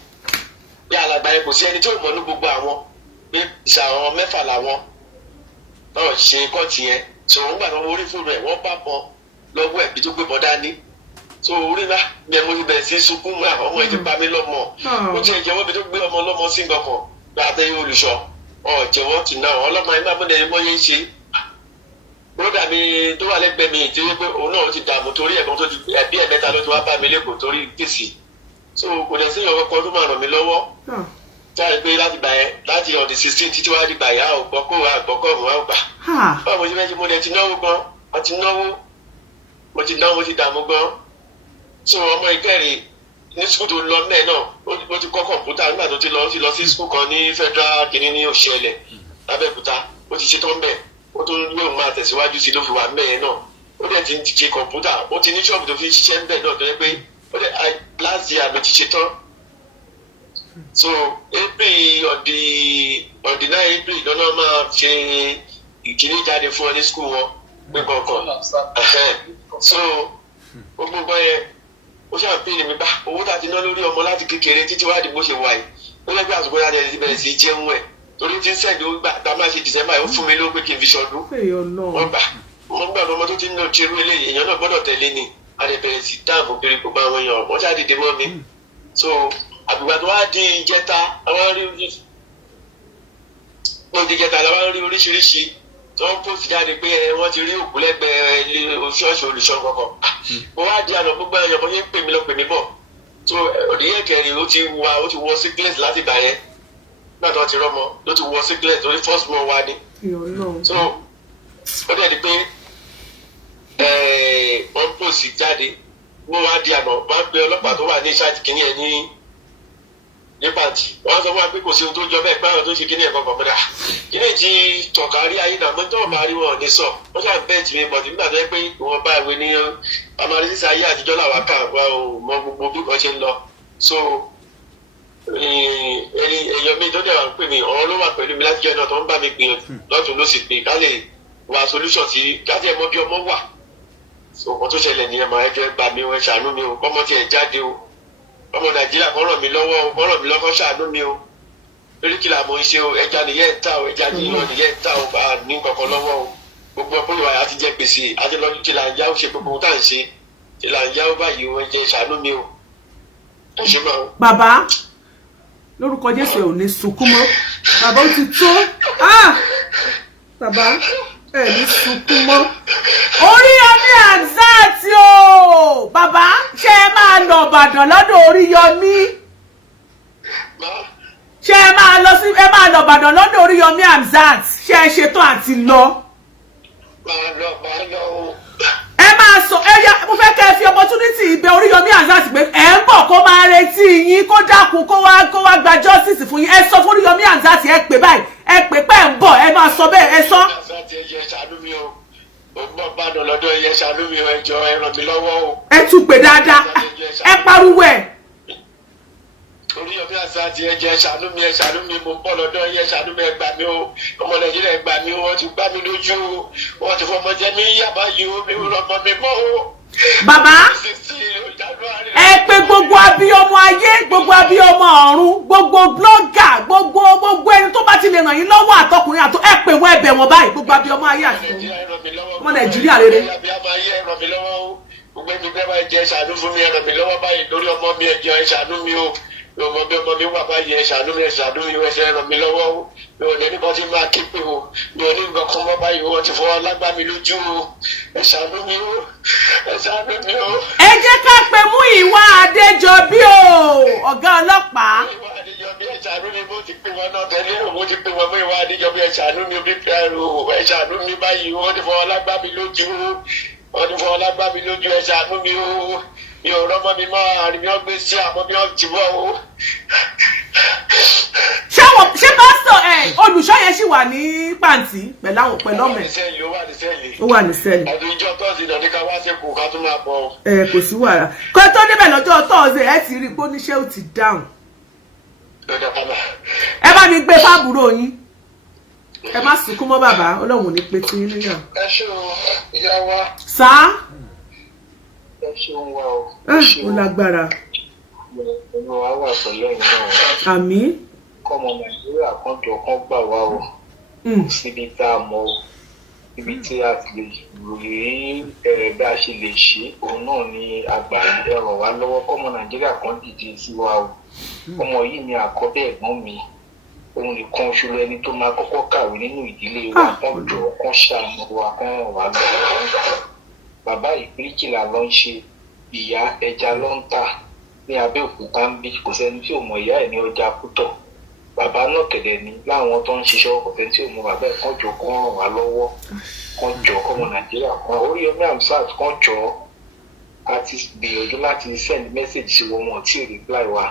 bí alàgbà yẹn kò sí ẹni tí ò mọ̀ ní gbogbo àwọn pé ìṣàwọn mẹ́fà làwọn náà ṣe kọ́ọ̀tì yẹn sọ̀rọ̀ nígbà tó wọ́n rí fóònù ẹ̀ wọ́n bá bọ́ lọ́wọ́ ẹ̀bí tó gbé bọ́ dání so orí bá bí ẹ mo ti bẹ̀rẹ̀ sí sunkún mọ́ àwọn ọmọ ẹ̀ ti pa mí lọ́mọ ó ti ẹ̀ jẹ́wọ́ bí tó gbé ọmọ lọ́mọ sí nǹkan kan látẹ̀yìn Olùṣọ́ jẹ́wọ́ tì náà ọlọ́mọ ẹ̀ bá mọ́ ẹni mọ́ yẹn ṣe bróda mi tó wà lẹ́gbẹ̀ẹ́ mi ti rí pé òun náà ti dààmú torí ẹ̀gbọ́n tó ti ẹbí ẹ̀ mẹ́ta ló ti wá bá mi lẹ́kọ̀ọ́ torí gbèsè so kò dẹ̀ sí ìyọ̀kọ́ kan tó máa ràn mí lọ́wọ́ táyà pé láti gbà yẹn láti on the 16 títí wá di gbà yá ò gbọ́kọ̀ àgbọ́kọ̀ mọ́ àgbà báwo mo ti fẹ́ ṣe mo ti náwó gan mo ti náwó mo ti dààmú gan so ọmọ ìkẹrin ní sukùl tó lọ mẹ́ẹ̀ náà ó ti kọ́ kọ̀ǹpútà nígbà tó ti lọ sí sukùl kan ní federal kìíní ní Òṣèlè lábẹ́òkúta ó ti ṣetán bẹ́ẹ̀ ó tún yóò máa tẹ̀síwájú sí ló fi wà mẹ́ẹ̀ náà ó dẹ̀ ti ń ṣe kọ̀ǹpútà ó ti ní ṣọ́ọ̀bù tó fi ń ṣiṣẹ́ bẹ́ẹ̀ náà tó yẹ pé ó dẹ̀ last year ló ti ṣetán so April on the 9 April lọ́nà máa ṣe ìkíní jáde fún ọ ní sukùl wọn pé kọ̀ọ̀kan so gbogbo nǹkan yẹn ó ṣàpèlè mi bá owó tá a ti ná lórí ọmọ láti kékeré títí wá di bó ṣe wà yìí ó lẹ́gbẹ̀ẹ́ àsìkò yára ẹni bẹ̀rẹ̀ sí í jẹun ẹ̀ torí tí ń sẹ́ẹ̀dì ó gbà tá a máa ṣe December yìí ó fún mi lówó pé kí n fi ṣọdún wọ́n gbà ọmọ tó ti ń lọ ṣerú eléyìí èèyàn náà gbọ́dọ̀ tẹ̀lé ni a lè bẹ̀rẹ̀ sí dáàbò kiri gbogbo àwọn èèyàn wọ́n ṣàdìde mọ́ mi so àgbègbè tó wá di ìjẹta àwọn rí oríṣiríṣi tó ń post jáde pé wọ́n ti rí òkú lẹ́gbẹ̀ẹ́ ilé ṣọ́ọ̀ṣì Olùṣọ́ kankan mo wá di àná gbogbo ẹ̀yàn mo yẹn ń pè mí lọ pè mí bọ̀ so òdìyẹ kẹrin ó ti wọ sígílẹ̀sì láti gbà yẹn nígbà tó ti rọ́mọ ló ti wọ sígílẹ̀sì torí first born wá ní so ó dẹ̀ di pé wọ́n post jáde mo wá di àná wọ́n pe ọlọ́pàá tó wà ní ìṣáàtì kìíní ẹ̀ ní pàǹtì wọ́n sọ fún wa pé kò sí ohun tó jọ bẹ́ẹ̀ pé àwọn tó ṣe kíní ẹ̀kọ́ kan mọ́dà kíní ti tọ̀ka rí ayé náà mọ́tò ọ̀bá rí wọn ní sọ wọ́n ṣáà bẹ́ẹ̀ tì mí bọ̀dì nígbà tó yẹ pé ìwọ̀n bá ìwé ní amárísísà ayé àtijọ́ làwa kà wá ò mọ gbogbo bí wọ́n ṣe ń lọ so èèyàn mi tó dẹ̀ wà ń pè mí ọ̀rọ̀ ló wà pẹ̀lú mi láti jẹ́ náà tó ń bá mi gbìyànjú lọ́tún ló sì pé ká lè wá solution sí ká tiẹ̀ mọ bí ọmọ wà so nǹkan tó ṣẹlẹ̀ nìyẹn máa ẹ fẹ́ gbà mí ẹ ṣàánú mi o kọ́mọ tiẹ̀ jáde o ọmọ Nàìjíríà kọ́ ràn mí lọ́wọ́ o kọ́ ràn mí lọ́kọ́ ṣàánú mi o lórí kìlà mo ń ṣe o ẹja nìyẹn ń ta o ẹja yíyan nìyẹn ń ta o bá ní kankan lọ́wọ́ o gbogbo ọpọlọ ìwà àti jẹ gbèsè àti lọ́dún kìlà ń yá ó ṣe gbogbo tá à ń ṣe kìlà ń yá ó báyìí o ẹjẹ ṣàánú mi o ẹ ṣe máa o. bàbá lórúkọ Jésù ẹ ò ní sunkún mọ́ bàbá ó ti tó bàbá ẹ ní sunkún mọ́ Oríyọmí Hamzat o bàbá ṣé ẹ máa lọ Ìbàdàn lọ́dọ̀ Oríyọmí ṣé ẹ máa lọ Ìbàdàn lọ́dọ̀ Oríyọmí Hamzat ṣé ẹ ṣetán àti lọ. ẹ máa sọ mo fẹ́ kẹ́ ẹ fi opportunity ibẹ̀ Oríyọmí Hamzat pé ẹ ń bọ̀ kó máa retí yín kó dákun kó wá gba justice fún yín ẹ sọ fún Oríyọmí Hamzat ẹ pè báyìí ẹ pè pé ẹ ń bọ̀ ẹ máa sọ bẹ́ẹ̀ ẹ sọ. Ìbàdàn lọ́dọ̀ ẹyẹ ṣàánú mi ẹ jọ̀ọ́ ẹ ràn mí lọ́wọ́ o. ẹ tún pè dáadáa ẹ pariwo ẹ. Oríyọmí Hamzat ẹ jẹ́ ẹ ṣàánú mi mo bọ̀ lọ́dọ̀ ẹyẹ ṣàánú mi ẹ gbà mí o ọmọ Nàìjíríà ẹ gbà mí o wọ́n ti gbá mi lójú o wọ́n ti fọmọ jẹ mí yàbá yìí o mi ò rọmọ mi mọ́ o. bàbá ẹ pè gbogbo abiyọmọ ayé gbogbo abiyọmọ ọ̀run gbogbo blogger gbogbo ẹni tó bá ti lè ràn yín lọ́wọ́ àtọkùnrin àtọ ẹ pè wọ́n ẹ̀bẹ̀ wọ́n báyìí gbogbo abiyọmọ ayé àti ọmọ Nàìjíríà rere. gbogbo mi bẹ́ẹ̀ báyìí jẹ́ ṣàánú fún mi ẹ ràn mí lọ́wọ́ báyìí lórí ọmọ mi ẹ jọ̀ọ́ ẹ ṣàánú mi o ọmọ bí ọmọ mi wà báyìí ẹ ṣàánú mi ẹ ṣàánú mi ẹ ṣe ràn mí lọ́wọ́ o mi ò ní nǹkan tí máa ké pé o mi ò ní nǹkan kan mọ́ báyìí wọ́n ti fọwọ́ lágbá mi lójú o ẹ ṣàánú mi o ẹ ṣàánú mi o. ẹ jẹ́ ká pe Múyìwá Adéjọbí o ọ̀gá ọlọ́pàá. Múyìwá Adéjọbí ẹ ṣàánú mi bó ti pè wọn náà tẹ́lẹ̀ o mo ti pè wọn Múyìwá Adéjọbí ẹ ṣàánú mi bí pẹ́ẹ́rù o ẹ ṣàánú mi báyìí wọ́n ti fọwọ́ lágbá mi lójú o wọ́n ti fọwọ́ lágbá mi lójú ẹ ṣàánú mi o mi ò rọ́mọ mi mọ́ àrùn mi ò gbé sí àmọ́ mi ò jì wọ́ o. ṣé pásítọ̀ Olùṣọ́ yẹn ṣì wà ní pàǹtí pẹ̀lú ọmọ ẹ̀. ó wà ní sẹ́ẹ̀lì. ó wà ní sẹ́ẹ̀lì. ọdún ìjọ tọ́sí náà ní ká wá sí kù ká tún máa bọ̀. kò sí wàhálà kó tó débẹ̀ lọ́jọ́ tọ́sí ẹ ti rí i pé oníṣẹ́ ò ti dáhùn. ẹ bá mi gbé fábùrò yín ẹ má sunkún mọ́ bàbá Ọlọ́run ò ní pé tí yín níyà. ẹ ṣeun ìyá wa. sáà. ẹ ṣeun wa o. ó lágbára. ẹnu wa wà pẹ̀lú ẹ̀yin náà. àmín. kọ́mọ Nàìjíríà kan jọ kan gbà wá o. síbi tá a mọ̀ o ibi tí a ti lè rí bí a ṣe lè ṣe òun náà ni àgbà ẹ ràn wá lọ́wọ́ kọ́mọ Nàìjíríà kan dìde sí wa o. ọmọ yìí ni àkọ́bí ẹ̀gbọ́n mi òun nìkan oṣù ẹni tó máa kọ́kọ́ kàwé nínú ìdílé wa kan jọ kan ṣàánú wa kan ràn wá lọ́wọ́. bàbá ìbíríkìlà ló ń ṣe ìyá ẹja ló ń tà ní Abẹ́òkúta ń bí kò sẹ́ni tí ò mọ ìyá ẹ̀ ní ọjà Kútọ̀ bàbá náà kẹ̀dẹ̀ ní láwọn tó ń ṣiṣẹ́ kò sẹ́ni tí ò mọ bàbá ẹ̀ kàn jọ kàn ràn wá lọ́wọ́ kàn jọ kọ́mọ Nàìjíríà kan Oríyọmí Hamzat kàn jọ a ti gbìyànjú láti send message sí wọn tí ò reply wa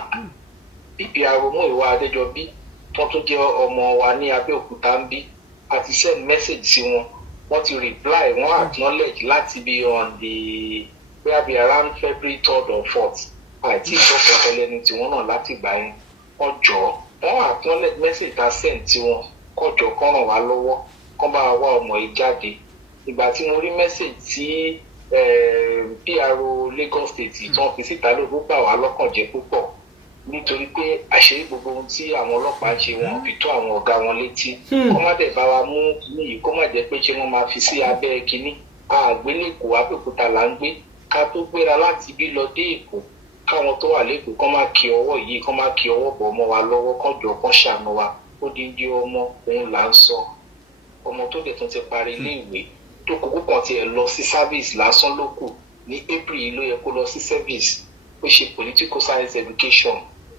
PPR Múyìwá Adéjọbí tó tún jẹ́ ọmọ wa ní Abẹ́òkúta ń bí a ti send message sí wọn wọ́n ti reply wọ́n acknowledge láti bí on the where around February 3rd or 4th àti ìtọ́kọ̀ ẹlẹ́ni tí wọ́n náà láti gbà yẹn ọjọ́ wọ́n acknowledge message ta send tí wọ́n kọjọ kọ́ ràn wá lọ́wọ́ kọ́ bá wá ọmọ yìí jáde ìgbà tí mo rí message tí PRO Lagos State tí wọ́n fi síta ló bà wá lọ́kàn jẹ́ púpọ̀ nítorí pé àṣírí gbogbo ohun tí àwọn ọlọ́pàá ń ṣe wọn fi tó àwọn ọ̀gá wọn létí kó má dẹ̀ bá wa mú níyì kó má jẹ́ pé ṣé wọ́n máa fi sí abẹ́ kínní àgbélẹ̀kọ̀ Abẹ́òkúta là ń gbé ká tó gbéra láti bí lọ dé Èkó káwọn tó wà lẹ́kọ̀ọ́ kán má kí ọwọ́ yìí kán má kí ọwọ́ bọ̀ ọmọ wa lọ́wọ́ kán jọ kán ṣàánú wa ó dídí ọmọ òun là ń sọ ọmọ tó dẹ̀ tún ti parí iléèwé tó kókó kan tiẹ̀ lọ sí service lásán ló kù ní April yìí ló yẹ kó lọ sí service ó ṣe political science education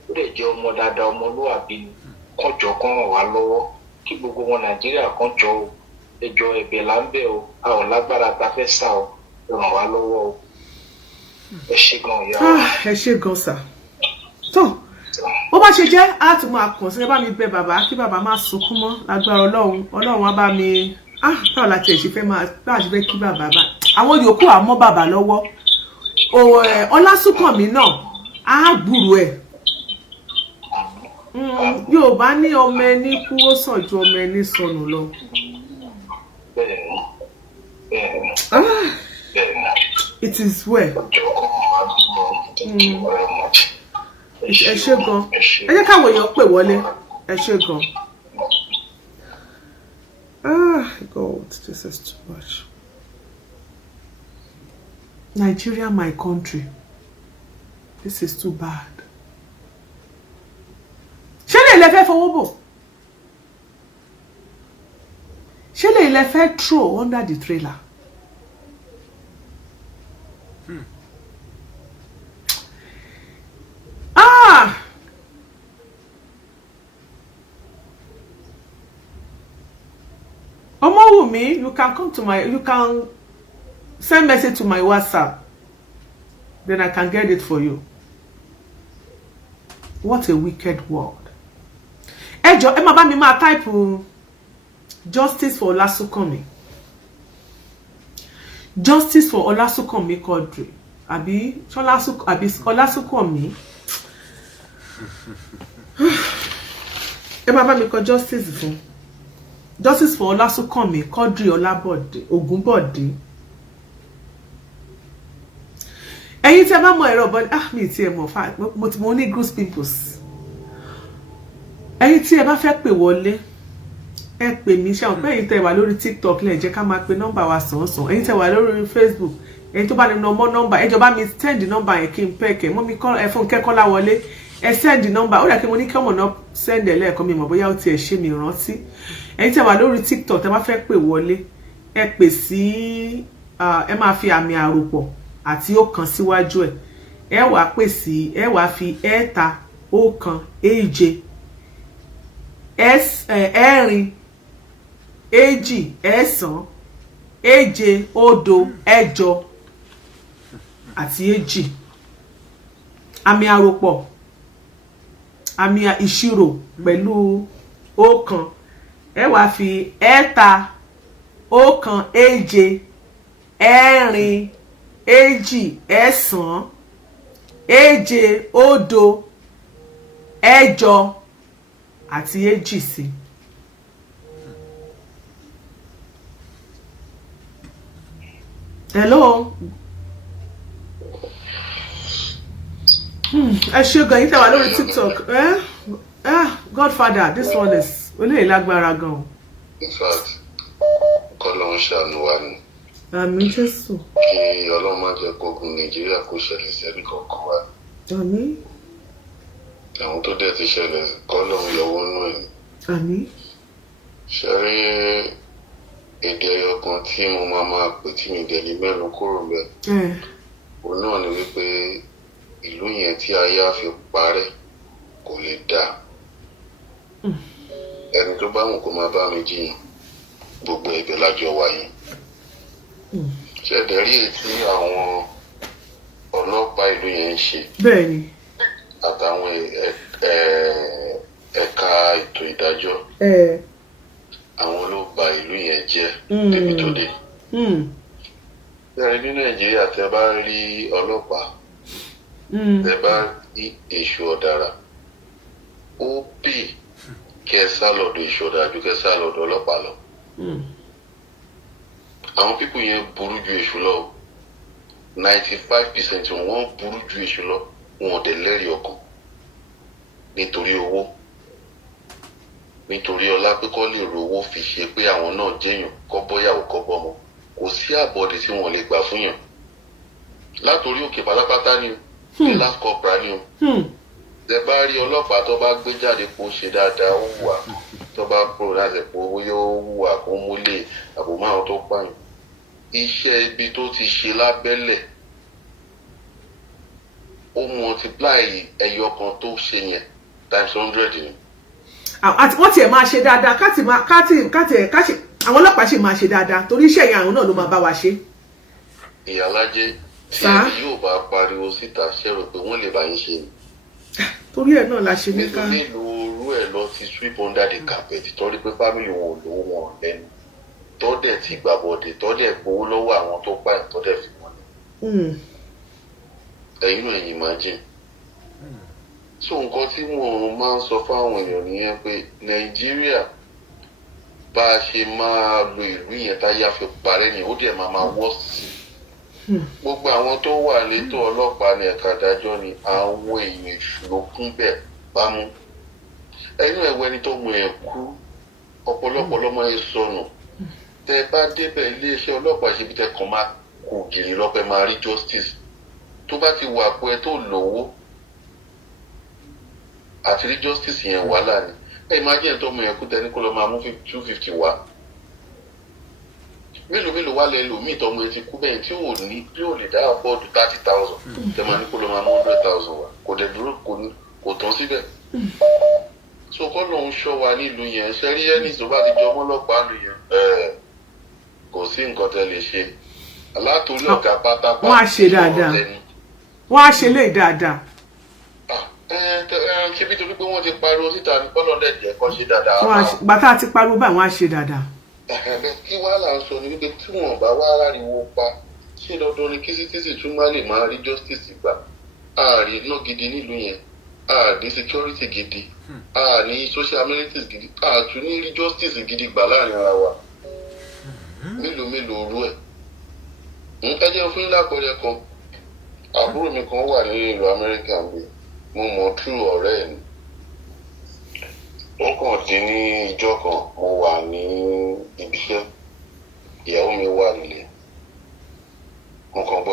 ó dẹ̀ jẹ́ ọmọ dáadáa ọmọlúwàbí ni kán jọ kán ràn wá lọ́wọ́ kí gbogbo wọn Nàìjíríà kán jọ o ẹjọ́ ẹ̀bẹ̀ là ń bẹ̀ o a ò lágbára ta fẹ́ sá o ràn wá lọ́wọ́ o ẹ ṣé gan ìyá wa. ẹ ṣé gan sà tó bó bá ṣe jẹ́ á tún máa kàn sí ẹ bá mi bẹ̀ bàbá kí bàbá má sunkún mọ́ lágbára Ọlọ́run á bá mi báwo la tiẹ̀ ṣe fẹ́ máa bá àti fẹ́ kí bàbá bá àwọn yòókù àmọ́ bàbá lọ́wọ́ Ọlásùnkànmí náà á gbúrò ẹ̀ Yorùbá ní ọmọ ẹni kú ó sàn ju ọmọ ẹni sọnù lọ. It is well. Ẹ ṣé gan. Ẹ jẹ́ káwọn èèyàn pè wọlé. Ẹ ṣé gan. God, this is too much. Nigeria, my country. This is too bad. Ṣé lè fẹ́ fọwọ́ bò? Ṣé lè fẹ́ throw under the trailer? Omowumi, you can send message to my WhatsApp. Then I can get it for you. What a wicked world. Ẹ jọ̀ọ́, ẹ má bá mi máa type justice for Ọlásùnkànmí. Justice for Ọlásùnkànmí Quadri. Àbí Ọlásùnkànmí. Ẹ má bá mi kọ justice fún. Justice for Ọlásùnkànmí Quadri Ọlábọ̀dé Ògúnbọ̀dé. Ẹ̀yin tí ẹ bá mọ ẹ̀rọ bọ́ mi tí ẹ mọ̀ mo ní goose pimples. Ẹ̀yin tí ẹ bá fẹ́ pè wọlé ẹ pè mí ṣe àwọn pé ẹ̀yin tẹ́ wà lórí TikTok lẹ jẹ́ ká máa pe nọ́mbà wa sàn-án. Ẹ̀yin tẹ́ wà lórí Facebook ẹni tó bá ní nọ́mbà ẹ jọ̀ọ́ bá mi send nọ́mbà yẹn kí n pẹ́ẹ̀kẹ́ mọ́ mi kọ́ ẹ fún Kẹ́kọ́lá wọlé ẹ send nọ́mbà ó dà kí mo ní kí ọmọ náà send ẹ lẹ́ẹ̀kan mi mọ̀ bóyá ó tiẹ̀ ṣe mi rántí ẹ̀yin tí a wà lórí TikTok tẹ́ bá fẹ́ pè wọlé ẹ pè sí ẹ máa fi àmì àròpọ̀ àti ọ̀kan síwájú ẹ wàá pè sí ẹ wàá fi ẹ̀ta ọ̀kan èje ẹ̀rin èjì ẹ̀sán èje òdo ẹ̀jọ àti èjì àmì àròpọ̀ àmì ìṣirò pẹ̀lú ọ̀kan ẹ wàá fi ẹ̀ta ọ̀kan èje ẹ̀rin èjì ẹ̀sán èje òdo ẹ̀jọ àti èjì sí. Hello. Ẹ ṣé gan yín tẹ́ wà lórí TikTok. Godfather, this one is olè lágbára gan. In fact, kọ́lọ́run ṣàánú wa ni. Àmín Jésù. Kí Ọlọ́run má jẹ́ kógun Nàìjíríà kó ṣẹlẹ̀ sẹ́ni kankan wa. Àmín. Àwọn tó dẹ̀ ti ṣẹlẹ̀ kọ́lọ́run yọwọ́ nú ẹ̀. Àmín. Ṣé rí èdè ẹyọ kan tí mo máa pè tí mi dẹ̀ ní mẹ́nu kúrò bẹ́ẹ̀? Òun náà ni wípé ìlú yẹn tí ayé á fi parẹ́ kò lè dáa. Ẹni tó bá wù kó máa bá mi jiyàn gbogbo ibẹ̀ lájọ wáyé. Ṣẹ̀dẹ̀ rí èyí tí àwọn ọlọ́pàá ìlú yẹn ń ṣe. Bẹ́ẹ̀ni. Àtàwọn ẹ̀ka ètò ìdájọ́. Àwọn ló bà ìlú yẹn jẹ́ débi tó dé. Bẹ́ẹ̀ ní Nàìjíríà tẹ́ bá rí ọlọ́pàá tẹ́ bá rí èṣù ọ̀daràn ó pè kẹ́ sá lọ́dọ̀ èṣù ọ̀daràn ju kẹ́ sá lọ́dọ̀ ọlọ́pàá lọ. Àwọn pípù yẹn burú ju èṣù lọ 95% wọn burú ju èṣù lọ wọn ò dẹ̀ lẹ́rìí ọkàn nítorí owó nítorí ọlá pé kọ́ lè rówó fi ṣe pé àwọn náà jẹ́yàn kọ́ bọ́yàwó kọ́ bọ́mọ kò sí àbọ̀dé tí wọ́n lè gbà fún yàn látòrí òkè pátápátá ni o ní last corporal ni o tẹ bá rí ọlọ́pàá tó bá gbé jáde kó ṣe dáadáa ó wà tó bá kúrò láti pò bóyá ó wà kó múlẹ̀ àbò márùn tó pààyàn iṣẹ́ ibi tó ti ṣe lábẹ́lẹ̀ ó multiply ẹyọ kan tó ṣe yẹn times 100 ni. Àti wọ́n tiẹ̀ máa ṣe dáadáa káti àwọn ọlọ́pàá sì máa ṣe dáadáa torí iṣẹ́ yẹn àwọn náà ló máa bá wa ṣe. Ìyálájé tí ẹni yóò bá pariwo síta ṣẹ́rò pé wọ́n lè bá yín ṣe ni. Torí ẹ̀ náà la ṣe ní ká. nílùú orú ẹ̀ lọ ti sweep under the carpet torí pé family wọn ò lówó wọn lẹ́nu tọ́dẹ̀ ti gbàbọ̀dẹ̀ tọ́dẹ̀ gbowó lọ́wọ́ àwọn tó pààyàn tọ́dẹ̀ fi wọ́n ní. ẹ̀yin náà ẹ̀yin máa jìn. so nǹkan tí mo máa ń sọ fáwọn èèyàn nìyẹn pé Nàìjíríà bá a ṣe máa lo ìlú yẹn táyà fi parẹ́ ni ó dẹ̀ máa wọ́ sí i. gbogbo àwọn tó wà létò ọlọ́pàá ní ẹ̀ka ìdájọ́ ni àwọn èèyàn ìṣòro kún bẹ́ẹ̀ bá mú. ẹ̀yin ẹ̀wọ̀ ẹni tó mú ẹ̀ kú ọ̀pọ̀lọpọ̀ lọ́mọ ẹ̀ sọnù. tẹ bá débẹ̀ iléeṣẹ́ ọlọ́pàá ṣe bí tẹ kàn máa kò gìrì lọ́pẹ́ máa rí justice tó bá ti wà pé ẹ tó lówó àti rí justice yẹn wàhálà ni ẹ máa jẹ́ ẹ̀tọ́ ọmọ yẹn kú tẹni kó lọ máa mú 250 wá mélòó wá lẹ lòmíì tọmọ ẹ ti kú bẹ́ẹ̀ tí ò ní bí ò lè dá bọ́ọ̀dù 30,000 tẹ máa ní kó lọ máa mú 100,000 wá kò dẹ̀ dúró kò tán síbẹ̀ so kọ́ ló ń ṣọ́ wa nílùú yẹn ṣe rí ẹni tó bá ti jọ ọmọlọ́pàá lù yẹn kò sí nǹkan tẹ lè ṣe alátorí ọ̀gá pátápátá wọ́n á ṣe dáadáa wọ́n á ṣe lè dáadáa. ṣé bí torí pé wọ́n ti pariwo síta ní kọ́nà lẹ́dẹ̀ẹ́ kan ṣe dáadáa. bàtà ti pariwo báyìí wọ́n á ṣe dáadáa. kí wàhálà ń sọ ni wípé tí wọ́n bá wá láriwo pa ṣé dandan ni kí citizen tún má lè máa rí justice gbà ààrí iná gidi nílùú yẹn ààrí security gidi ààrí social amenities gidi àtún ní rí justice gidi gbà láàrin ara wa mélòó orú ẹ̀. ẹ jẹ́ fún lápẹẹrẹ kan àbúrò mi kan wà ní ìlú Amẹ́ríkà ń gbé mo mọ̀ tú ọ̀rẹ́ ẹ̀ ni wọ́n kàn dín ní ìjọ kan mo wà ní ibiṣẹ́ ìyàwó mi wà nílé mo kàn gbọ́